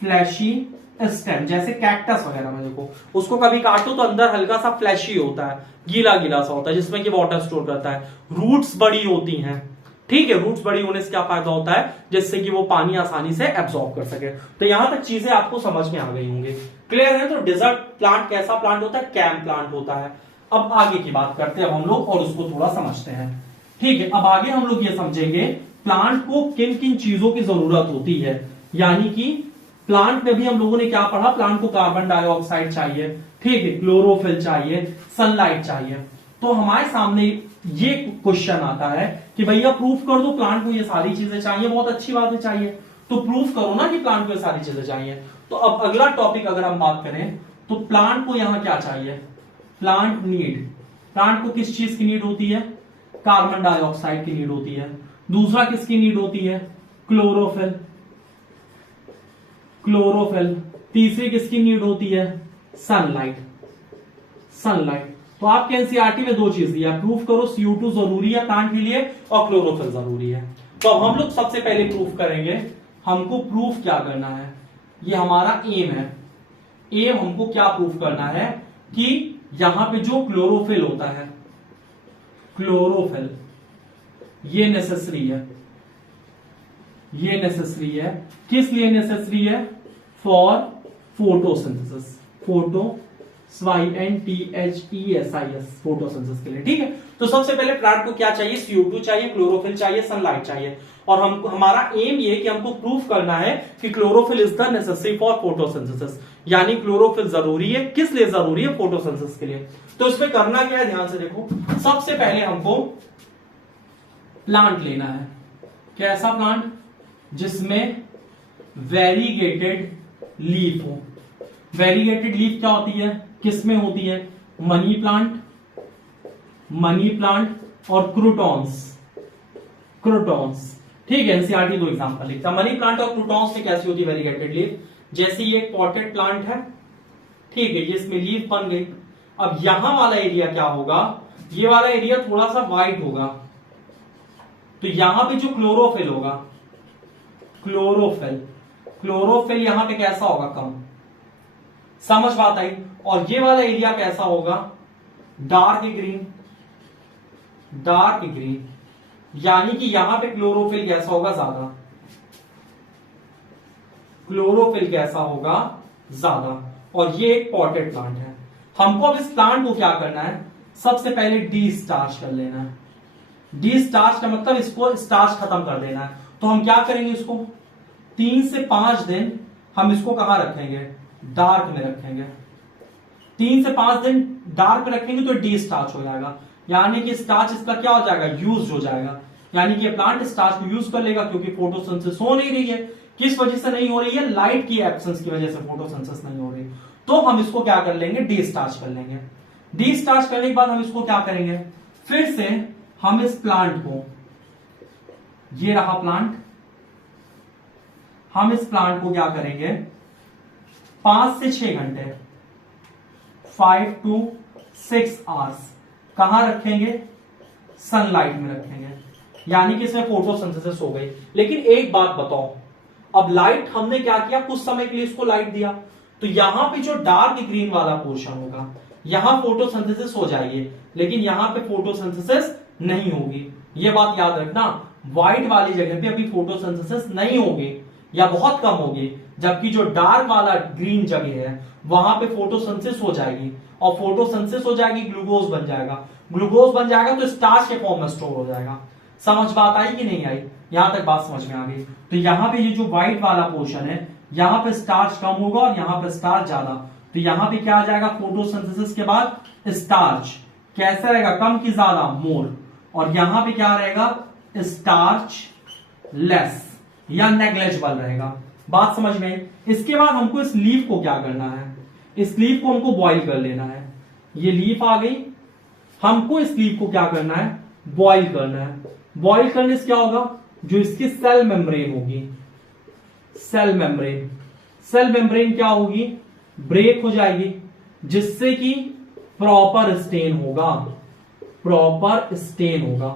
फ्लैशी स्टेम, जैसे कैक्टस वगैरह में देखो, उसको कभी काटो तो अंदर हल्का सा फ्लैशी होता है, गीला गीला सा होता है, जिसमें कि वाटर स्टोर करता है। रूट्स बड़ी होती हैं, ठीक है। रूट्स बड़ी होने से क्या फायदा होता है? जिससे कि वो पानी आसानी से एब्सॉर्ब कर सके। तो यहां तक चीजें आपको समझ में आ गई होंगी, क्लियर है? तो डिजर्ट प्लांट कैसा प्लांट होता है? कैंप प्लांट होता है। अब आगे की बात करते हैं हम लोग और उसको थोड़ा समझते हैं, ठीक है। अब आगे हम लोग ये समझेंगे प्लांट को किन किन चीजों की जरूरत होती है। यानी कि प्लांट में भी हम लोगों ने क्या पढ़ा? प्लांट को कार्बन डाइऑक्साइड चाहिए, ठीक है, क्लोरोफिल चाहिए, सनलाइट चाहिए। तो हमारे सामने ये क्वेश्चन आता है कि भैया प्रूफ कर दो प्लांट को ये सारी चीजें चाहिए। बहुत अच्छी बात है, चाहिए तो प्रूफ करो ना कि प्लांट को ये सारी चीजें चाहिए। तो अब अगला टॉपिक अगर हम बात करें तो प्लांट को यहां क्या चाहिए? प्लांट को किस चीज की नीड होती है? कार्बन डाइऑक्साइड की नीड होती है। दूसरा किसकी नीड होती है? क्लोरोफिल। तीसरी किसकी नीड होती है? सनलाइट। तो आपके एनसीईआरटी में दो चीज दिया, प्रूफ करो CO2 जरूरी है प्लांट के लिए और क्लोरोफिल जरूरी है। तो अब हम लोग सबसे पहले प्रूफ करेंगे। हमको प्रूफ क्या करना है? ये हमारा एम है। एम हमको क्या प्रूफ करना है? कि यहां पे जो क्लोरोफिल होता है, क्लोरोफिल ये नेसेसरी है। किस लिए नेसेसरी है? For photosynthesis. फोटोसिंथेसिस के लिए, ठीक है। तो सबसे पहले प्लांट को क्या चाहिए? CO2 चाहिए, क्लोरोफिल चाहिए, सनलाइट चाहिए। और हमको हमारा एम ये कि हमको प्रूफ करना है कि chlorophyll is the necessary for photosynthesis. यानी क्लोरोफिल जरूरी है, किस लिए जरूरी है? फोटोसिंथेसिस के लिए। तो इसमें करना क्या है? ध्यान से देखो, सबसे पहले हमको प्लांट लेना है। कैसा प्लांट? जिसमें वेरीगेटेड लीफ हो। वेरीगेटेड लीफ क्या होती है? किसमें होती है? मनी प्लांट और क्रूटॉन्स। ठीक है, एनसीईआरटी 2 एग्जांपल लिखता। मनी प्लांट और क्रूटॉन्स में कैसी होती है वेरीगेटेड लीफ? जैसे ये एक पॉटेड प्लांट है, ठीक है, ये इसमें लीफ बन गई। अब यहां वाला एरिया क्या होगा, ये वाला एरिया थोड़ा सा वाइट होगा, तो यहां पे जो क्लोरोफिल होगा, क्लोरोफिल यहां पे कैसा होगा, कम। समझ बात आई? और ये वाला एरिया कैसा होगा, डार्क ग्रीन, यानी कि यहां पे क्लोरोफिल कैसा होगा, ज्यादा। क्लोरोफिल कैसा होगा, ज्यादा। और ये एक पॉटेड प्लांट है। हमको अब इस प्लांट को क्या करना है, सबसे पहले डी स्टार्च कर लेना है। डी स्टार्च का मतलब इसको स्टार्च खत्म कर देना है। तो हम क्या करेंगे, इसको 3 से 5 दिन हम इसको कहां रखेंगे, डार्क में रखेंगे। 3 से 5 दिन डार्क में रखेंगे तो डी स्टार्च हो जाएगा, यानी कि स्टार्च इसका क्या हो जाएगा, यूज हो जाएगा। यानी कि प्लांट स्टार्च को यूज कर लेगा, क्योंकि फोटोसिंथेसिस हो नहीं रही है। किस वजह से नहीं हो रही है, लाइट की एब्सेंस की वजह से फोटोसिंथेसिस नहीं हो रही। तो हम इसको क्या कर लेंगे, डी स्टार्च कर लेंगे। डी स्टार्च करने के बाद हम इसको क्या करेंगे, फिर से हम इस प्लांट को, ये रहा प्लांट, हम इस प्लांट को क्या करेंगे, 5 से 6 घंटे, 5 to 6 आवर्स कहां रखेंगे, सनलाइट में रखेंगे, यानी कि इसमें फोटोसिंथेसिस हो गई। लेकिन एक बात बताओ, अब लाइट हमने क्या किया, कुछ समय के लिए इसको लाइट दिया, तो यहां पे जो डार्क ग्रीन वाला पोर्शन होगा, यहां फोटोसिंथेसिस हो जाएगी, लेकिन यहां पे फोटोसिंथेसिस नहीं होगी। ये बात याद रखना, व्हाइट वाली जगह पे अभी फोटोसिंथेसिस नहीं होगी या बहुत कम होगी, जबकि जो डार्क वाला ग्रीन जगह है वहां पे फोटोसिंथेसिस हो जाएगी, और फोटोसिंथेसिस हो जाएगी, ग्लूकोज बन जाएगा। ग्लूकोज बन जाएगा तो स्टार्च के फॉर्म में स्टोर हो जाएगा। समझ बात आई कि नहीं आई? यहां तक बात समझ में आ गई? तो यहां पे ये जो व्हाइट वाला पोर्शन है, यहां पे स्टार्च कम होगा और यहां पे स्टार्च ज्यादा। तो यहां पे क्या आ जाएगा, फोटोसिंथेसिस के बाद स्टार्च कैसा रहेगा, कम की ज्यादा, मोर। और यहां पे क्या रहेगा, स्टार्च लेस या नेग्लेजिबल रहेगा। बात समझ में? इसके बाद हमको इस लीफ को क्या करना है, इस लीफ को हमको बॉईल कर लेना है। ये लीफ आ गई, हमको इस लीफ को क्या करना है, बॉईल करना है। बॉईल करने से क्या होगा, जो इसकी सेल मेम्ब्रेन होगी, सेल मेम्ब्रेन क्या होगी, ब्रेक हो जाएगी, जिससे कि प्रॉपर स्टेन होगा।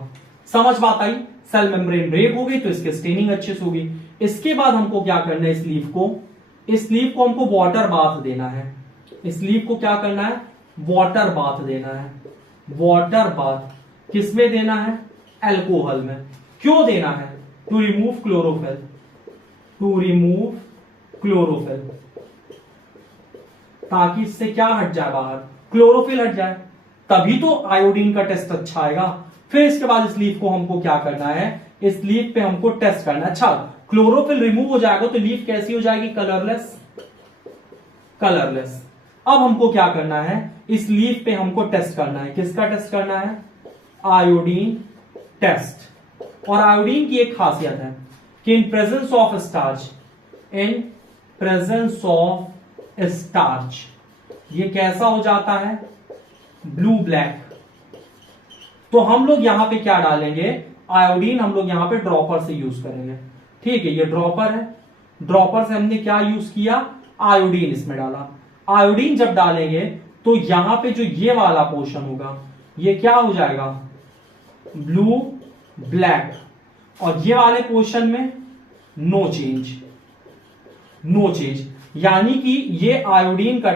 समझ बात आई? सेल मेम्ब्रेन ब्रेक हो गई तो इसकी स्टेनिंग अच्छे से होगी। इसके बाद हमको क्या करना है, इस लीफ को हमको वाटर बाथ देना है। इस लीफ को क्या करना है, वाटर बाथ देना है। वाटर बाथ किसमें देना है, अल्कोहल में। क्यों देना है, टू रिमूव क्लोरोफिल, ताकि इससे क्या हट जाए, बाहर क्लोरोफिल हट जाए, तभी तो आयोडीन का टेस्ट अच्छा आएगा। फिर इसके बाद इस लीफ को हमको क्या करना है, इस लीफ पे हमको टेस्ट करना है। अच्छा, क्लोरोफिल रिमूव हो जाएगा तो लीफ कैसी हो जाएगी, कलरलेस। अब हमको क्या करना है, इस लीफ पे हमको टेस्ट करना है। किसका टेस्ट करना है, आयोडीन टेस्ट। और आयोडीन की एक खासियत है कि इन प्रेजेंस ऑफ स्टार्च ये कैसा हो जाता है, ब्लू ब्लैक। तो हम लोग यहां पे क्या डालेंगे, आयोडीन हम लोग यहां पे ड्रॉपर से यूज करेंगे। ठीक है, ये ड्रॉपर है, ड्रॉपर से हमने क्या यूज किया, आयोडीन इसमें डाला। आयोडीन जब डालेंगे तो यहां पे जो ये वाला पोर्शन होगा, ये क्या हो जाएगा, ब्लू ब्लैक, और ये वाले पोर्शन में नो चेंज। यानी कि ये आयोडीन का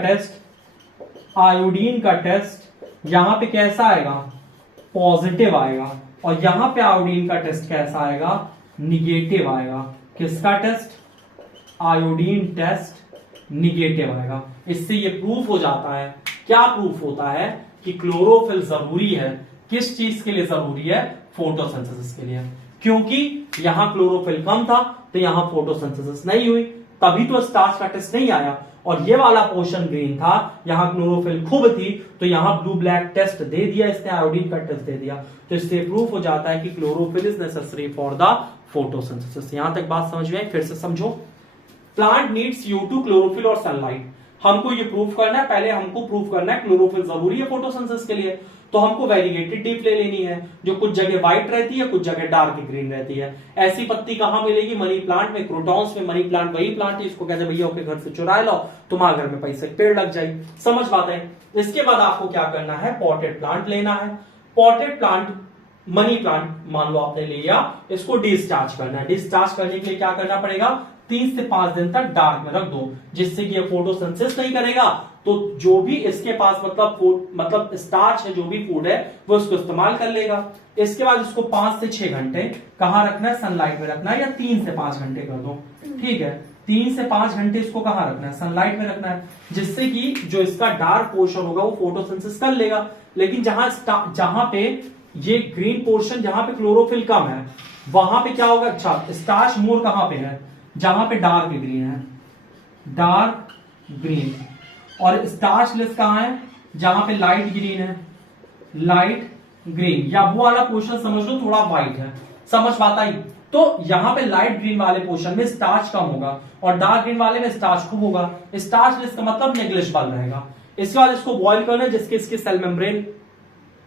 टेस्ट यहां पे कैसा आएगा, पॉजिटिव आएगा, और यहां पे आयोडीन का टेस्ट कैसा आएगा, निगेटिव आएगा। किसका टेस्ट, आयोडीन टेस्ट निगेटिव आएगा। इससे ये प्रूफ हो जाता है, क्या प्रूफ होता है, कि क्लोरोफिल जरूरी है। किस चीज के लिए जरूरी है, फोटोसिंथेसिस के लिए। क्योंकि यहां क्लोरोफिल कम था तो यहां फोटोसिंथेसिस नहीं हुई, तभी तो स्टार्च का टेस्ट नहीं आया। और ये वाला पोर्शन ग्रीन था, यहां क्लोरोफिल खूब थी, तो यहां ब्लू ब्लैक टेस्ट दे दिया इसने, आयोडीन का टेस्ट दे दिया। तो इससे प्रूफ हो जाता है कि chlorophyll is necessary for the photosynthesis. यहां तक बात समझ में आई? फिर से समझो, प्लांट नीड्स CO2, क्लोरोफिल और सनलाइट। हमको ये प्रूफ करना है, पहले हमको प्रूफ करना है क्लोरोफिल जरूरी है फोटोसिंथेसिस के लिए। तो हमको वेरीगेटेड डीप ले लेनी है, जो कुछ जगह व्हाइट रहती है, कुछ जगह डार्क ग्रीन रहती है। ऐसी पत्ती कहां मिलेगी? मनी प्लांट में, क्रोटॉन्स में। मनी प्लांट वही प्लांट है इसको कहते भैया के घर से चुरा लाओ, तुम्हारे घर में पैसे पेड़ लग जाए। समझ बात है। इसके बाद आपको क्या करना है? पॉटेड प्लांट लेना है। पॉटेड प्लांट, मनी प्लांट मान लो आपने ले लिया, इसको डिस्चार्ज करना है। डिस्चार्ज करने के लिए क्या करना पड़ेगा? 3 से 5 दिन तक डार्क में रख दो, जिससे कि ये फोटोसिंथेसिस नहीं करेगा, तो जो भी इसके पास मतलब स्टार्च है, जो भी फूड है, वो उसको इस्तेमाल कर लेगा। इसके बाद इसको 5 से 6 घंटे कहां रखना है? सनलाइट में रखना है, या 3 से 5 घंटे कर दो, ठीक है। 3 से 5 घंटे इसको कहां रखना है? सनलाइट में रखना है, जिससे कि जो इसका डार्क पोर्शन होगा वो फोटोसिंथेसिस कर लेगा। लेकिन जहां पे ये ग्रीन पोर्शन, जहां पे क्लोरोफिल कम है, वहां पे क्या होगा? अच्छा, स्टार्च मोर कहां पे है? जहां पे डार्क ग्रीन है, डार्क ग्रीन। और स्टार्च लेस कहां है? जहां पे लाइट ग्रीन है, लाइट ग्रीन। या वो वाला पोर्शन समझ लो थोड़ा व्हाइट है। समझ बात आई? तो यहां पे लाइट ग्रीन वाले पोर्शन में स्टार्च कम होगा और डार्क ग्रीन वाले में स्टार्च खूब होगा। स्टार्च लेस का मतलब नेग्लिजिबल रहेगा। इसके बाद इसको बॉइल करना है, जिसके इसकी सेल मेम्ब्रेन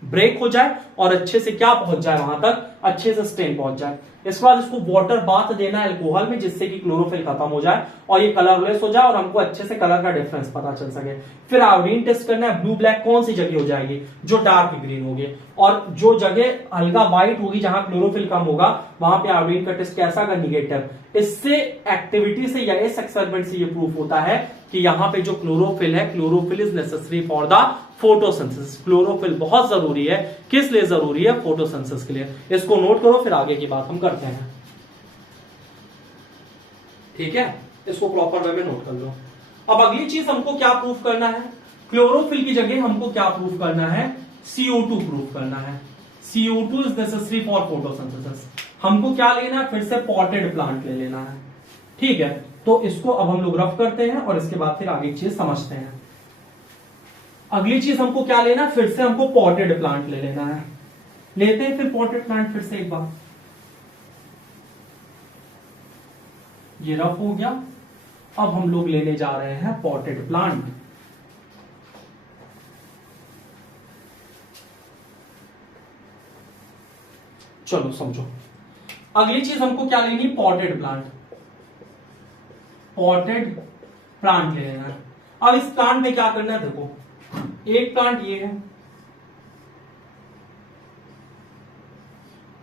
ब्रेक हो जाए और अच्छे से क्या पहुंच जाए वहां तक? अच्छे से स्टेन पहुंच जाए। इसके बाद इसको वाटर बाथ देना है अल्कोहल में, जिससे कि क्लोरोफिल खत्म हो जाए और ये कलरलेस हो जाए और हमको अच्छे से कलर का डिफरेंस पता चल सके। फिर आयोडीन टेस्ट करना है। ब्लू ब्लैक कौन सी जगह हो जाएगी? जो डार्क ग्रीन होगी। और जो जगह हल्का व्हाइट होगी, जहां क्लोरोफिल कम होगा, वहां पे आयोडीन का टेस्ट कैसा का? निगेटिव। इससे एक्टिविटी से या इस एक्सपेरिमेंट से ये प्रूफ होता है कि यहां पे जो क्लोरोफिल है, chlorophyll is necessary for the photosynthesis. Chlorophyll बहुत जरूरी है। किस लिए जरूरी है? फोटोसिंथेसिस के लिए। इसको नोट करो, फिर आगे की बात हम करते हैं, ठीक है। इसको प्रॉपर वे में नोट कर लो। अब अगली चीज हमको क्या प्रूफ करना है? क्लोरोफिल की जगह हमको क्या प्रूफ करना है? CO2 प्रूफ करना है। CO2 is necessary for photosynthesis. हमको क्या लेना है? फिर से पॉटेड प्लांट ले लेना है, ठीक है। तो इसको अब हम लोग रफ करते हैं और इसके बाद फिर आगे चीज समझते हैं। अगली चीज हमको क्या लेना है? फिर से हमको पॉटेड प्लांट ले लेना है। लेते हैं फिर पॉटेड प्लांट फिर से एक बार। ये रफ हो गया। अब हम लोग लेने जा रहे हैं पॉटेड प्लांट। चलो समझो, अगली चीज हमको क्या लेनी? Potted plant. पॉटेड प्लांट ले लेना है। अब इस प्लांट में क्या करना है? देखो, एक प्लांट ये है,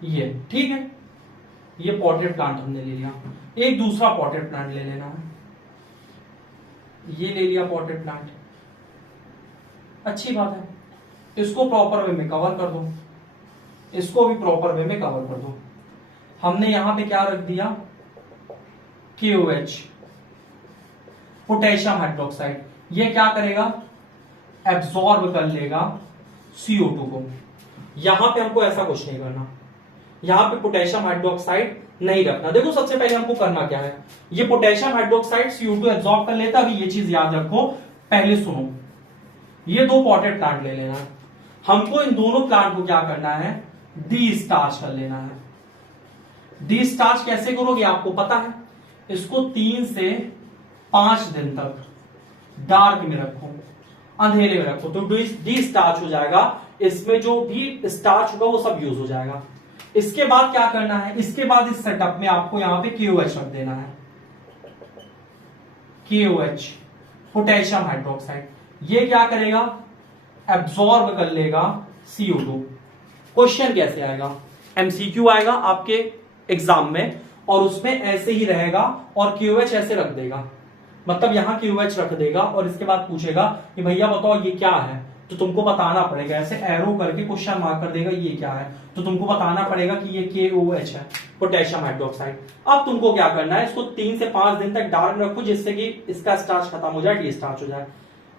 ये, ठीक है। ये पॉटेड प्लांट हमने ले लिया। एक दूसरा पॉटेड प्लांट ले लेना है। ये ले लिया पॉटेड प्लांट, अच्छी बात है। इसको प्रॉपर वे में कवर कर दो, इसको भी प्रॉपर वे में कवर कर दो। हमने यहां पे क्या रख दिया? KOH, potassium hydroxide. ये क्या करेगा? एब्सॉर्ब कर लेगा CO2 को। यहां पे हमको ऐसा कुछ नहीं करना, यहां पे पोटेशियम हाइड्रोक्साइड नहीं रखना। देखो, सबसे पहले हमको करना क्या है? ये पोटेशियम हाइड्रोक्साइड CO2 एब्सॉर्ब कर लेता। अभी ये चीज याद रखो, पहले सुनो। ये 2 पॉटेड प्लांट ले लेना है। हमको इन दोनों प्लांट को क्या करना है? डिस्टार्च कर लेना है। डिस्टार्च कैसे करोगे? आपको पता है। इसको 3 से 5 दिन तक डार्क में रखो, अंधेरे में रखो, तो डिस्टार्च हो जाएगा। इसमें जो भी स्टार्च होगा वो सब यूज हो जाएगा। इसके बाद क्या करना है? इसके बाद इस सेटअप में आपको यहां पे KOH रख देना है। KOH, potassium hydroxide. ये क्या करेगा? एब्सॉर्ब कर लेगा CO2। क्वेश्चन कैसे आएगा? MCQ आएगा आपके एग्जाम में, और उसमें ऐसे ही रहेगा और KOH ऐसे रख देगा। मतलब यहां KOH रख देगा और इसके बाद पूछेगा कि भैया बताओ ये क्या है, तो तुमको बताना पड़ेगा। ऐसे एरो करके क्वेश्चन मार्क कर देगा ये क्या है, तो तुमको बताना पड़ेगा कि ये KOH है, पोटेशियम हाइड्रोक्साइड। अब तुमको क्या करना है? इसको 3 से 5 दिन तक डार्क में रखो, जिससे कि इसका स्टार्च खत्म हो जाए, डिस्टार्च हो जाए।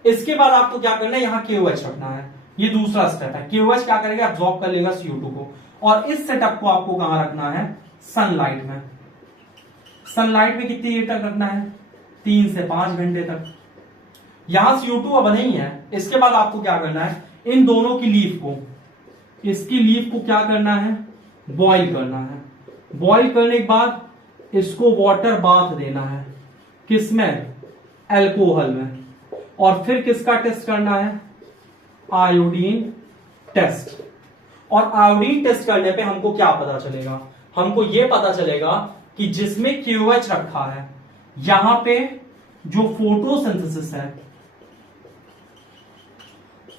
इसके बाद आपको क्या करना है? यहाँ KOH रखना है। ये दूसरा स्टेप है। KOH क्या करेगा? एब्सॉर्ब कर लेगा CO2 को। और इस सेटअप को आपको कहां रखना है? सनलाइट में। सनलाइट में कितनी देर तक रखना है? 3 से 5 घंटे तक। यहां CO2 अब नहीं है। इसके बाद आपको क्या करना है? इन दोनों की लीफ को, इसकी लीफ को क्या करना है? बॉईल करना है। बॉईल करने के बाद इसको वाटर बाथ देना है। किसमें? अल्कोहल में। और फिर किसका टेस्ट करना है? Iodine test. और आयोडीन टेस्ट करने पे हमको क्या पता चलेगा, हमको यह पता चलेगा कि जिसमें QH रखा है यहां पे जो फोटोसिंथेसिस है,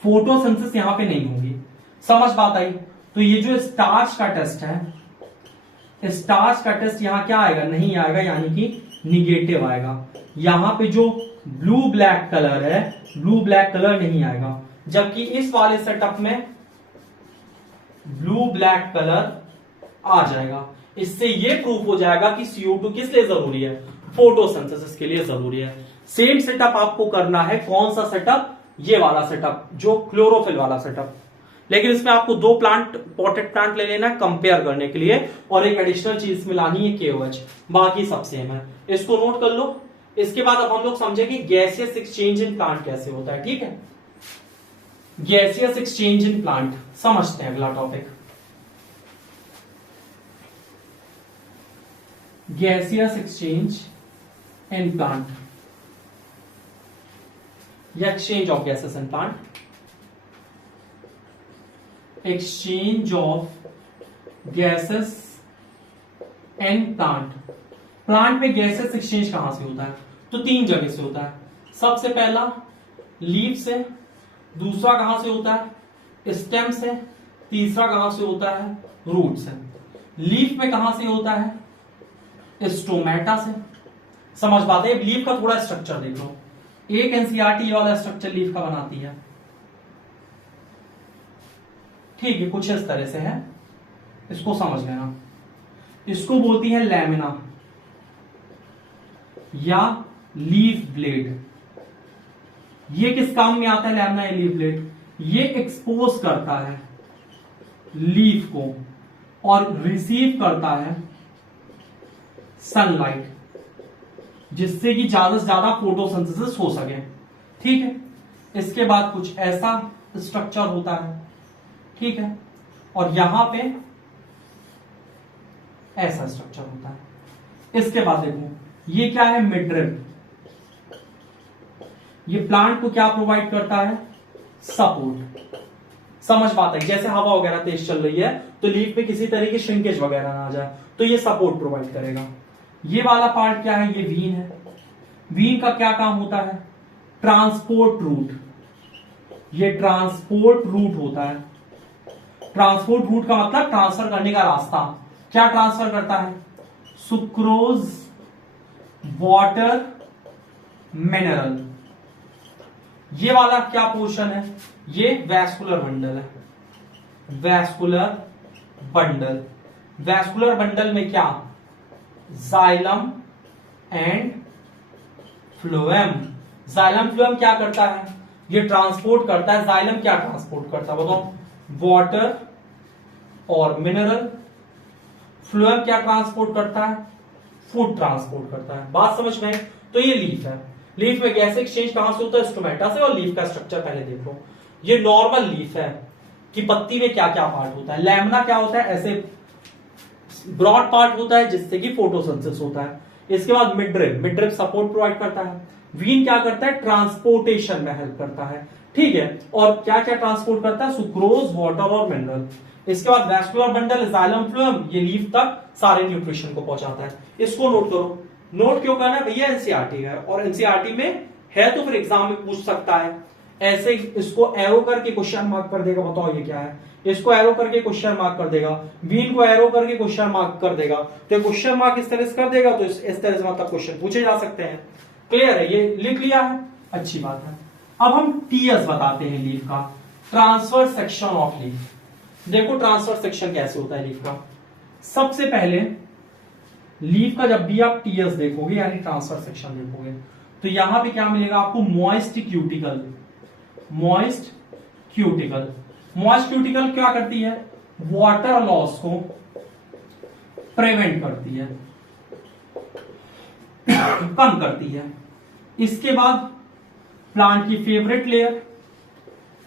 फोटोसिंथेसिस यहां पे नहीं होगी। समझ बात आई? तो ये जो स्टार्च का टेस्ट है, स्टार्च का टेस्ट यहां क्या आएगा, नहीं आएगा, यानी कि निगेटिव आएगा। यहां पे जो ब्लू ब्लैक कलर है, ब्लू ब्लैक कलर नहीं आएगा, जबकि इस वाले सेटअप में ब्लू ब्लैक कलर आ जाएगा। इससे ये प्रूफ हो जाएगा कि CO2 किस लिए जरूरी है, फोटोसिंथेसिस के लिए जरूरी है। सेम सेटअप आपको करना है, कौन सा सेटअप, ये वाला सेटअप, जो क्लोरोफिल वाला सेटअप। लेकिन इसमें आपको 2 प्लांट, पॉटेड प्लांट ले लेना है कंपेयर करने के लिए, और एक एडिशनल चीज मिलानी है KOH, बाकी सब सेम है। इसको नोट कर लो। इसके बाद अब हम लोग समझेंगे गैसियस एक्सचेंज इन प्लांट कैसे होता है। ठीक है, गैसियस एक्सचेंज इन प्लांट समझते हैं। अगला topic gaseous exchange in plant या exchange of gases in plant. Exchange of gases in plant. Plant में गैसेस एक्सचेंज कहां से होता है, तो 3 जगह से होता है। सबसे पहला लीफ से, दूसरा कहां से होता है स्टेम से, तीसरा कहां से होता है रूट से। लीफ में कहां से होता है स्टोमेटा से। समझ पाते हैं? लीफ का थोड़ा स्ट्रक्चर देख लो, एक एनसीईआरटी वाला स्ट्रक्चर लीफ का बनाती है। ठीक है, कुछ इस तरह से है, इसको समझ लेना। इसको बोलती है लैमिना या लीफ ब्लेड। ये किस काम में आता है लैमिना या लीफ ब्लेड, ये एक्सपोज करता है लीफ को और रिसीव करता है सनलाइट, जिससे कि ज्यादा से ज्यादा फोटोसिंथेसिस हो सके। ठीक है, इसके बाद कुछ ऐसा स्ट्रक्चर होता है। ठीक है, और यहां पे ऐसा स्ट्रक्चर होता है। इसके बाद देखो ये क्या है, मिडरिब। ये प्लांट को क्या प्रोवाइड करता है, सपोर्ट। समझ पाता है? जैसे हवा वगैरह तेज चल रही है तो लीफ पे किसी तरह की श्रिंकेज वगैरह ना आ जाए, तो ये सपोर्ट प्रोवाइड करेगा। ये वाला पार्ट क्या है, ये वीन है। वीन का क्या काम होता है, ट्रांसपोर्ट रूट। ये ट्रांसपोर्ट रूट होता है। ट्रांसपोर्ट रूट का मतलब ट्रांसफर करने का रास्ता। क्या ट्रांसफर करता है, सुक्रोज, वाटर, मिनरल। ये वाला क्या पोर्शन है, ये वैस्कुलर बंडल है। वैस्कुलर बंडल, वैस्कुलर बंडल में क्या, xylem and phloem. Xylem phloem क्या करता है, ये ट्रांसपोर्ट करता है। जाइलम क्या ट्रांसपोर्ट करता है बताओ, वाटर और मिनरल। फ्लोएम क्या ट्रांसपोर्ट करता है, फूड ट्रांसपोर्ट करता है। बात समझ में? तो ये लीफ है। लीफ में गैस एक्सचेंज कहां से होता है, स्टोमेटा से। और लीफ का स्ट्रक्चर पहले देखो, ये नॉर्मल लीफ है कि पत्ती में क्या क्या पार्ट होता है। लैमिना क्या होता है, ऐसे ब्रॉड पार्ट होता है जिससे कि फोटोसिंथेसिस होता है। इसके बाद मिडरिब, मिडरिब सपोर्ट प्रोवाइड करता है। वीन क्या करता है, ट्रांसपोर्टेशन में हेल्प करता है। ठीक है, और क्या क्या ट्रांसपोर्ट करता है, सुक्रोज, वाटर और मिनरल। इसके बाद वैस्कुलर बंडल, जाइलम फ्लोएम, ये लीफ तक सारे न्यूट्रिशन को पहुंचाता है। इसको नोट करो। नोट क्यों करना है भैया, एनसीईआरटी है, और एनसीईआरटी में है तो फिर एग्जाम में पूछ सकता है। ऐसे इसको एरो करके क्वेश्चन मार्क कर देगा, बताओ ये क्या है। इसको एरो करके क्वेश्चन मार्क कर देगा, वीन को एरो करके क्वेश्चन मार्क कर देगा। तो क्वेश्चन मार्क इस तरह से कर देगा तो इस तरह से मतलब क्वेश्चन पूछे जा सकते हैं। क्लियर है, ये लिख लिया है, अच्छी बात है। अब हम टीएस बताते हैं लीफ का, ट्रांसफर सेक्शन ऑफ लीफ। देखो ट्रांसफर सेक्शन कैसे होता है लीफ का। सबसे पहले लीफ का जब भी आप टीएस देखोगे यानी ट्रांसफर सेक्शन देखोगे तो यहां पे क्या मिलेगा आपको, moist cuticle. Moist cuticle, moist cuticle क्या करती है, वाटर लॉस को प्रिवेंट करती है, कम करती है। इसके बाद प्लांट की फेवरेट लेयर,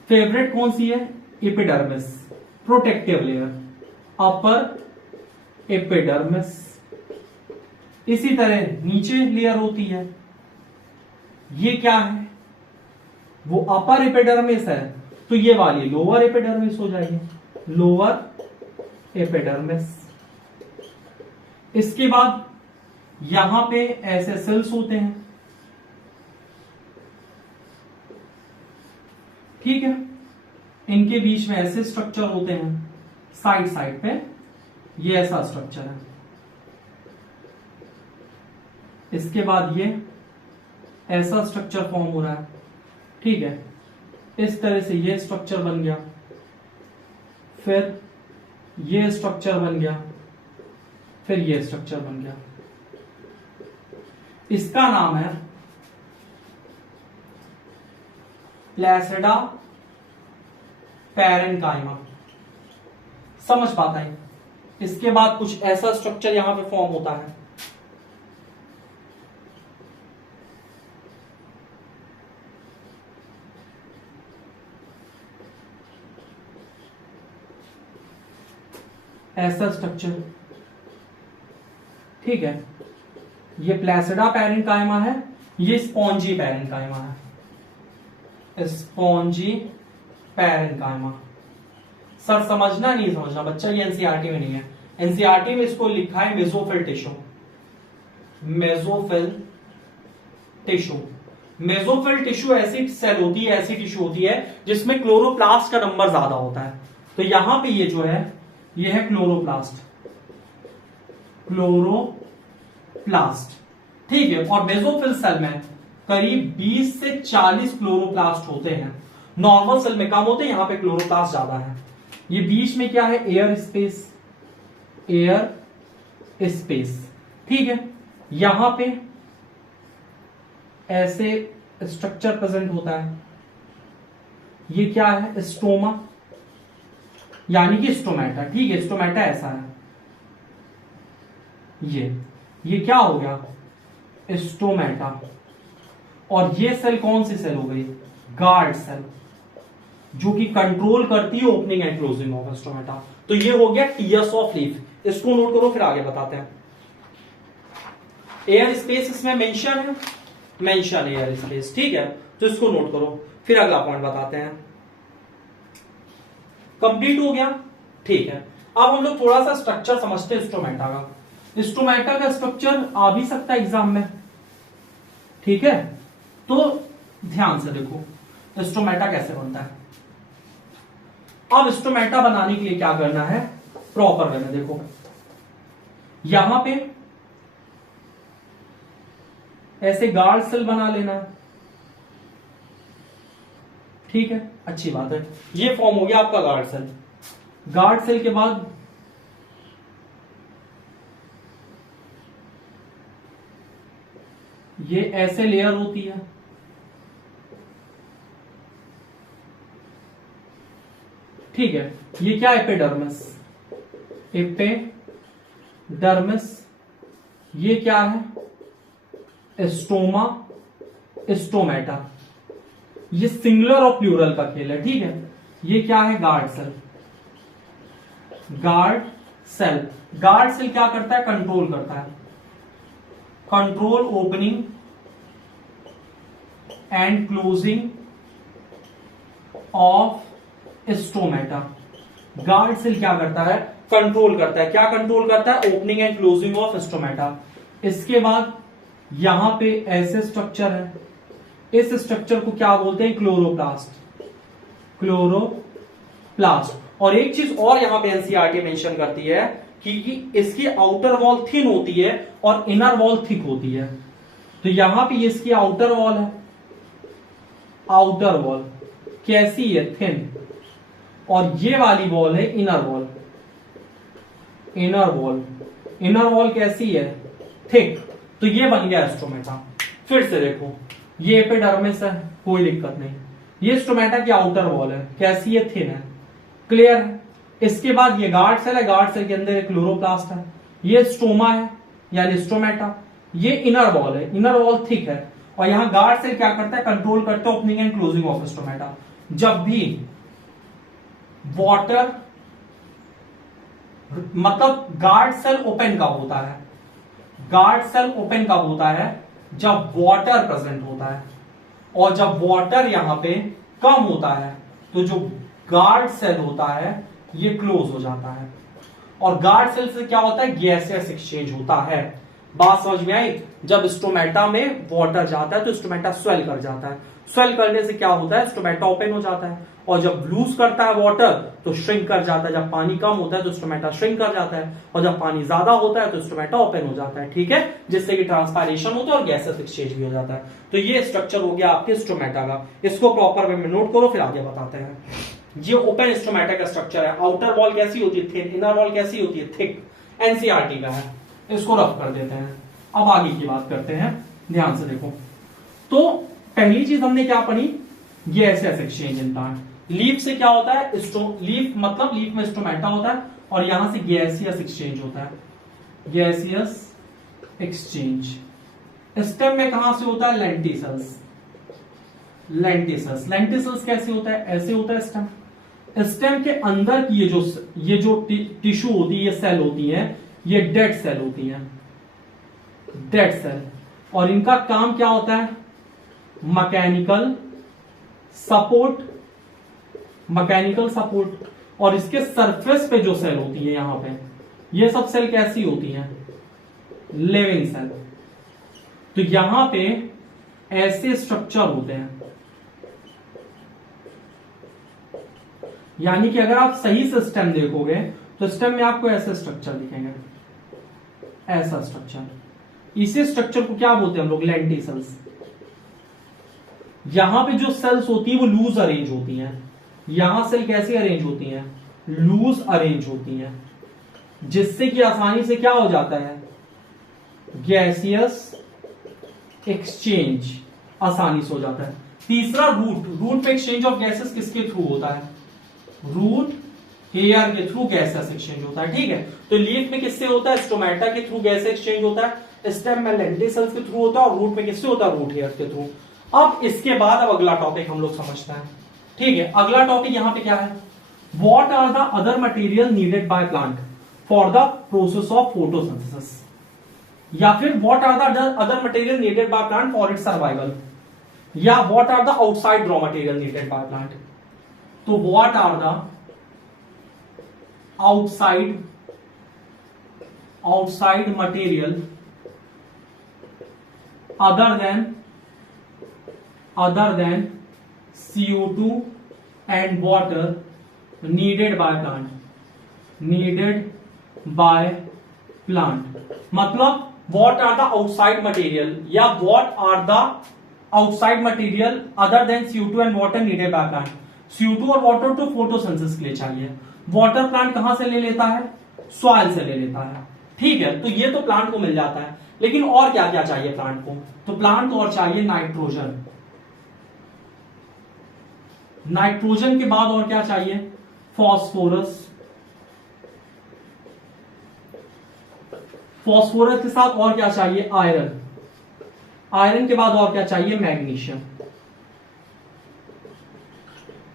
फेवरेट कौन सी है, epidermis, protective layer, upper epidermis. इसी तरह नीचे लेयर होती है, ये क्या है, वो अपर एपिडर्मिस है, तो ये वाली लोअर एपिडर्मिस हो जाएगी, लोअर एपिडर्मिस। इसके बाद यहां पे ऐसे सेल्स होते हैं, ठीक है, इनके बीच में ऐसे स्ट्रक्चर होते हैं, साइड साइड पे ये ऐसा स्ट्रक्चर है। इसके बाद ये ऐसा स्ट्रक्चर फॉर्म हो रहा है, ठीक है, इस तरह से ये स्ट्रक्चर बन गया, फिर ये स्ट्रक्चर बन गया, फिर ये स्ट्रक्चर बन गया। इसका नाम है प्लेसिडा पैरेन्काइमा। समझ पाता है? इसके बाद कुछ ऐसा स्ट्रक्चर यहां पे फॉर्म होता है, ऐसा स्ट्रक्चर, ठीक है, ये प्लेसिडा पैरेन्काइमा है, ये स्पॉन्जी पैरेन्काइमा है, स्पॉन्जी पैरेन्काइमा। सर समझना नहीं समझना बच्चा, ये एनसीईआरटी में नहीं है, एनसीईआरटी में इसको लिखा है mesophyll tissue, mesophyll tissue. Mesophyll tissue ऐसी सेल होती है, ऐसी टिश्यू होती है जिसमें क्लोरोप्लास्ट का नंबर ज्यादा होता है। तो यहां पे ये जो है ये है क्लोरोप्लास्ट, क्लोरोप्लास्ट, ठीक है। और मेसोफिल सेल में करीब 20 से 40 क्लोरोप्लास्ट होते हैं, नॉर्मल सेल में कम होते हैं, यहां पे क्लोरोप्लास्ट ज्यादा है। ये बीच में क्या है? एयर स्पेस, एयर स्पेस, ठीक है। यहां पे ऐसे स्ट्रक्चर प्रेजेंट होता है, ये क्या है? स्टोमा, यानी कि स्टोमेटा, ठीक है, स्टोमेटा ऐसा है। ये क्या हो गया? स्टोमेटा। और ये सेल कौन सी सेल हो गई? गार्ड सेल, जो कि कंट्रोल करती है opening and closing of stomata. तो ये हो गया टीयर्स ऑफ लीफ। इसको नोट करो, फिर आगे बताते हैं। एयर स्पेस इसमें मेंशन है, मेंशन एयर स्पेस, ठीक है, तो इसको नोट करो, फिर अगला पॉइंट बताते हैं। कंप्लीट हो गया, ठीक है। अब हम लोग थोड़ा सा स्ट्रक्चर समझते हैं स्टोमेटा का। स्टोमेटा का स्ट्रक्चर आ भी सकता है एग्जाम में, ठीक है। तो ध्यान से देखो स्टोमेटा कैसे बनता है। अब स्टोमेटा बनाने के लिए क्या करना है? प्रॉपर वे में देखो, यहां पे ऐसे गार्ड सेल बना लेना, ठीक है, अच्छी बात है। ये फॉर्म हो गया आपका गार्ड सेल। गार्ड सेल के बाद ये ऐसे लेयर होती है, ठीक है। ये क्या? Epidermis, epidermis. ये क्या है? Stoma, stomata. ये सिंगुलर और प्लूरल का खेल है, ठीक है। ये क्या है? Guard cell, guard cell. Guard cell क्या करता है? कंट्रोल करता है, control opening and closing of stomata. Guard cell क्या करता है? कंट्रोल करता है। क्या कंट्रोल करता है? Opening and closing of stomata. इसके बाद यहां पे ऐसे स्ट्रक्चर है, इस स्ट्रक्चर को क्या बोलते हैं? Chloroplast, chloroplast. और एक चीज और यहां पे एनसीईआरटी मेंशन करती है कि इसकी आउटर वॉल थिन होती है और इनर वॉल थिक होती है। तो यहां पे इसकी आउटर वॉल है, आउटर वॉल कैसी है? थिन। और ये वाली वॉल है inner wall, inner wall, inner wall कैसी है? थिक। तो ये बन गया स्टोमेटा। फिर से देखो, ये एपिडर्मिस है, कोई दिक्कत नहीं। ये स्टोमेटा की आउटर वॉल है, कैसी है? थिन है, क्लियर है। इसके बाद ये गार्ड सेल है, गार्ड सेल के अंदर एक क्लोरोप्लास्ट है। ये स्टोमा है यानी स्टोमेटा। ये इनर वॉल है, इनर वॉल थिक है। और यहां गार्ड सेल क्या करता है? कंट्रोल करता है opening and closing of stomata. जब भी वाटर, मतलब गार्ड सेल ओपन कब होता है? गार्ड सेल ओपन कब होता है? जब वाटर प्रेजेंट होता है। और जब वाटर यहां पे कम होता है तो जो गार्ड सेल होता है ये क्लोज हो जाता है, और गार्ड सेल से क्या होता है, गैसियस एक्सचेंज होता है। बात समझ में आई? जब स्टोमेटा में वाटर जाता है तो स्टोमेटा स्वेल कर जाता है, स्वेल करने से क्या होता है, स्टोमेटा ओपन हो जाता है, और जब लूज करता है वाटर तो श्रिंक कर जाता है। जब पानी कम होता है तो स्टोमेटा श्रिंक कर जाता है, और जब पानी ज्यादा होता है तो स्टोमेटा ओपन हो जाता है, ठीक है, जिससे कि ट्रांसपायरेशन होता है और गैसेस एक्सचेंज भी हो जाता है। तो ये स्ट्रक्चर हो गया आपके स्टोमेटा का, इसको प्रॉपर वे में नोट करो, फिर आगे बताते हैं। ये ओपन स्टोमेटा का स्ट्रक्चर है। आउटर वॉल कैसी होती है, थिन, इनर वॉल कैसी होती है, थिक, एनसीईआरटी का है, इसको रफ कर देते हैं। अब आगे की बात करते हैं, ध्यान से देखो। तो पहली चीज हमने क्या पढ़ी, gaseous exchange in plant. Leaf से क्या होता है, लीफ मतलब लीफ में स्टोमेटा होता है और यहां से गैसियस एक्सचेंज होता है, गैसियस एक्सचेंज। स्टेम में कहां से होता है, लेंटिसल्स, लेंटिसल्स। लेंटिसल्स कैसे होता है, ऐसे होता है स्टेम। स्टेम के अंदर की ये जो टिश्यू होती है, ये सेल होती है, ये डेड सेल होती है, डेड सेल, और इनका काम क्या होता है, मैकेनिकल सपोर्ट, मैकेनिकल सपोर्ट। और इसके सरफेस पे जो सेल होती है यहां पे, ये सब सेल कैसी होती हैं, लिविंग सेल। तो यहां पे ऐसे स्ट्रक्चर होते हैं, यानी कि अगर आप सही से स्टेम देखोगे तो स्टेम में आपको ऐसे स्ट्रक्चर दिखेंगे, ऐसा स्ट्रक्चर। इसी स्ट्रक्चर को क्या बोलते हैं हम लोग, लेंटिसल्स। यहां पे जो सेल्स होती है वो लूज अरेंज होती हैं। यहां सेल कैसे अरेंज होती हैं, लूज अरेंज होती हैं, जिससे कि आसानी से क्या हो जाता है, गैसियस एक्सचेंज आसानी से हो जाता है। तीसरा रूट, रूट पे एक्सचेंज ऑफ गैसेस किसके थ्रू होता है, रूट हेयर के थ्रू गैसेस एक्सचेंज होता है, ठीक है। तो लीफ में किससे होता है, स्टोमेटा के थ्रू गैस एक्सचेंज होता है, स्टेम में लेंटिसल्स के थ्रू होता है, और रूट में किससे होता है, रूट हेयर के थ्रू। अब इसके बाद अब अगला टॉपिक हम लोग समझते हैं, ठीक है। अगला टॉपिक यहां पे क्या है, what are the other material needed by plant for the process of photosynthesis, या फिर what are the other material needed by plant for its survival, या what are the outside raw material needed by plant. तो what are the outside material other than CO2 and water needed by plant, मतलब what are the outside material, या what are the outside material other than CO2 and water needed by plant। CO2 और water तो photosynthesis के लिए चाहिए, water plant कहां से ले लेता है, सॉइल से ले लेता है, ठीक है। तो ये तो प्लांट को मिल जाता है, लेकिन और क्या क्या चाहिए प्लांट को, तो प्लांट को और चाहिए नाइट्रोजन, नाइट्रोजन के बाद और क्या चाहिए, फॉस्फोरस, फॉस्फोरस के साथ और क्या चाहिए, आयरन, आयरन के बाद और क्या चाहिए, मैग्नीशियम।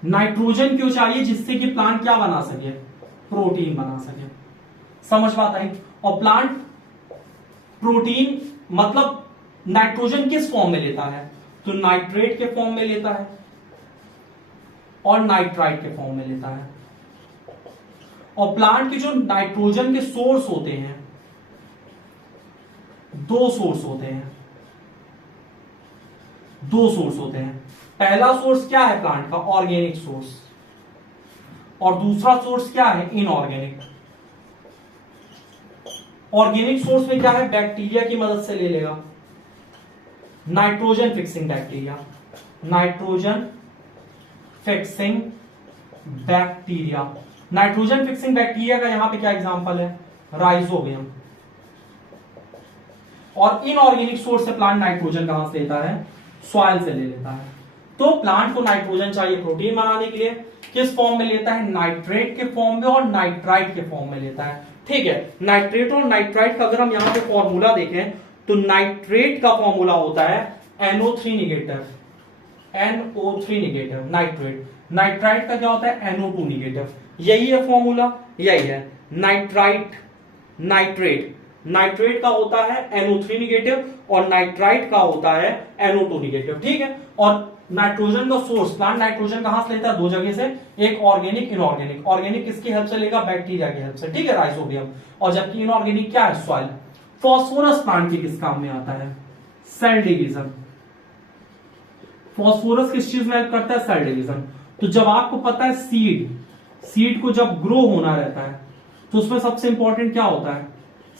नाइट्रोजन क्यों चाहिए, जिससे कि प्लांट क्या बना सके, प्रोटीन बना सके। समझ बात आई। और प्लांट प्रोटीन मतलब नाइट्रोजन किस फॉर्म में लेता है, तो नाइट्रेट के फॉर्म में लेता है और नाइट्राइट के फॉर्म में लेता है। और प्लांट के जो नाइट्रोजन के सोर्स होते हैं, दो सोर्स होते हैं, दो सोर्स होते हैं। पहला सोर्स क्या है प्लांट का, ऑर्गेनिक सोर्स, और दूसरा सोर्स क्या है, इनऑर्गेनिक। ऑर्गेनिक सोर्स में क्या है, बैक्टीरिया की मदद से ले लेगा, nitrogen fixing bacteria, nitrogen fixing bacteria. Nitrogen fixing bacteria का यहां पे क्या एग्जांपल है, राइजोबियम। और इनऑर्गेनिक सोर्स से प्लांट नाइट्रोजन कहां से लेता है, सॉइल से ले लेता है। तो प्लांट को नाइट्रोजन चाहिए प्रोटीन बनाने के लिए, किस फॉर्म में लेता है, नाइट्रेट के फॉर्म में और नाइट्राइट के फॉर्म में लेता है, ठीक है। नाइट्रेट और नाइट्राइट का अगर हम यहां पे फॉर्मूला देखें तो नाइट्रेट का फॉर्मूला होता है NO3 negative, NO3 negative nitrate. Nitrite का क्या होता है, NO2 निगेटिव। यही है फॉर्मूला, यही है नाइट्राइट, नाइट्रेट। नाइट्रेट का होता है NO3 निगेटिव और नाइट्राइट का होता है NO2 निगेटिव, ठीक है। और नाइट्रोजन का सोर्स, प्लांट नाइट्रोजन कहां से लेता है? दो जगह से, एक ऑर्गेनिक इनऑर्गेनिक। ऑर्गेनिक किसकी हेल्प से लेगा? बैक्टीरिया की हेल्प से, ठीक है, राइजोबियम। और जबकि इनऑर्गेनिक क्या है? सॉइल। फॉस्फोरस प्लांट के किस काम में आता है? Cell division. फॉस्फोरस किस चीज में हेल्प करता है? Cell division. तो जब आपको पता है सीड को जब ग्रो होना रहता है तो उसमें सबसे इंपॉर्टेंट क्या होता है?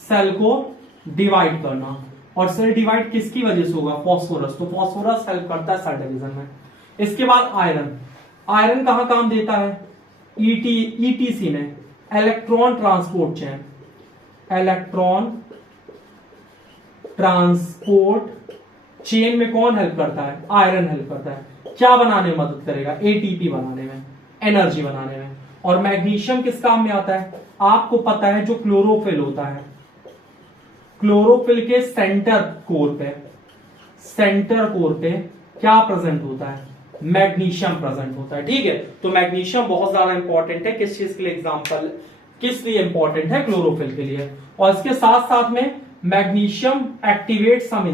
सेल को डिवाइड करना। और सेल डिवाइड किसकी वजह से होगा? फॉस्फोरस। तो फॉस्फोरस हेल्प करता है सेल डिवीजन में। इसके बाद आयरन। आयरन कहां काम देता है? ईटीसी ने, electron transport chain. Electron transport chain में कौन हेल्प करता है? आयरन हेल्प करता है। क्या बनाने में मदद करेगा? एटीपी बनाने में, एनर्जी बनाने में। और मैग्नीशियम किस काम में आता है? आपको पता है जो क्लोरोफिल होता है, क्लोरोफिल के सेंटर कोर पे क्या प्रेजेंट होता है? मैग्नीशियम प्रेजेंट होता है, ठीक है। तो मैग्नीशियम बहुत ज्यादा इंपॉर्टेंट है। किस चीज के लिए? एग्जांपल किस लिए इंपॉर्टेंट है? क्लोरोफिल के लिए। और इसके साथ साथ में मैग्नीशियम एक्टिवेट सम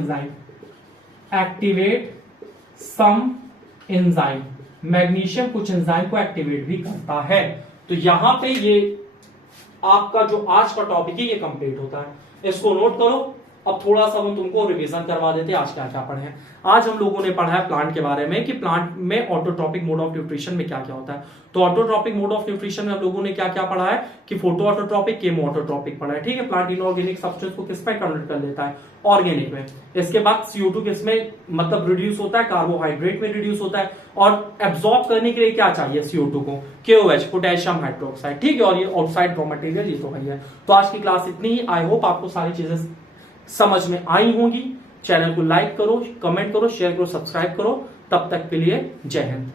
एंजाइम। मैग्नीशियम कुछ एंजाइम को एक्टिवेट भी करता है। तो यहां पे ये आपका जो आज का टॉपिक है ये कंप्लीट होता है। इसको नोट करो। अब थोड़ा सा हम तुमको रिवीजन करवा देते हैं आज क्या क्या पढ़े हैं। आज हम लोगों ने पढ़ा है प्लांट के बारे में कि प्लांट में ऑटोट्रॉपिक मोड ऑफ न्यूट्रिशन में क्या क्या होता है। तो ऑटोट्रॉपिक मोड ऑफ न्यूट्रिशन में हम लोगों ने क्या क्या पढ़ा है कि फोटो ऑटोट्रॉपिक, केमो ऑटोट्रॉपिक पढ़ा है, ठीक है। प्लांट इनऑर्गेनिक सब्सटेंस को किस पे कन्वर्ट कर लेता है? ऑर्गेनिक में। इसके बाद CO2 किसमें मतलब रिड्यूस होता है? कार्बोहाइड्रेट में रिड्यूस होता है। और एब्जॉर्ब करने के लिए क्या चाहिए CO2 को? KOH, पोटेशियम हाइड्रोक्साइड, ठीक है। और ये आउटसाइड रॉ मटेरियल ये तो है। तो आज की क्लास इतनी ही। आई होप आपको सारी चीजें समझ में आई होंगी। चैनल को लाइक करो, कमेंट करो, शेयर करो, सब्सक्राइब करो। तब तक के लिए जय हिंद।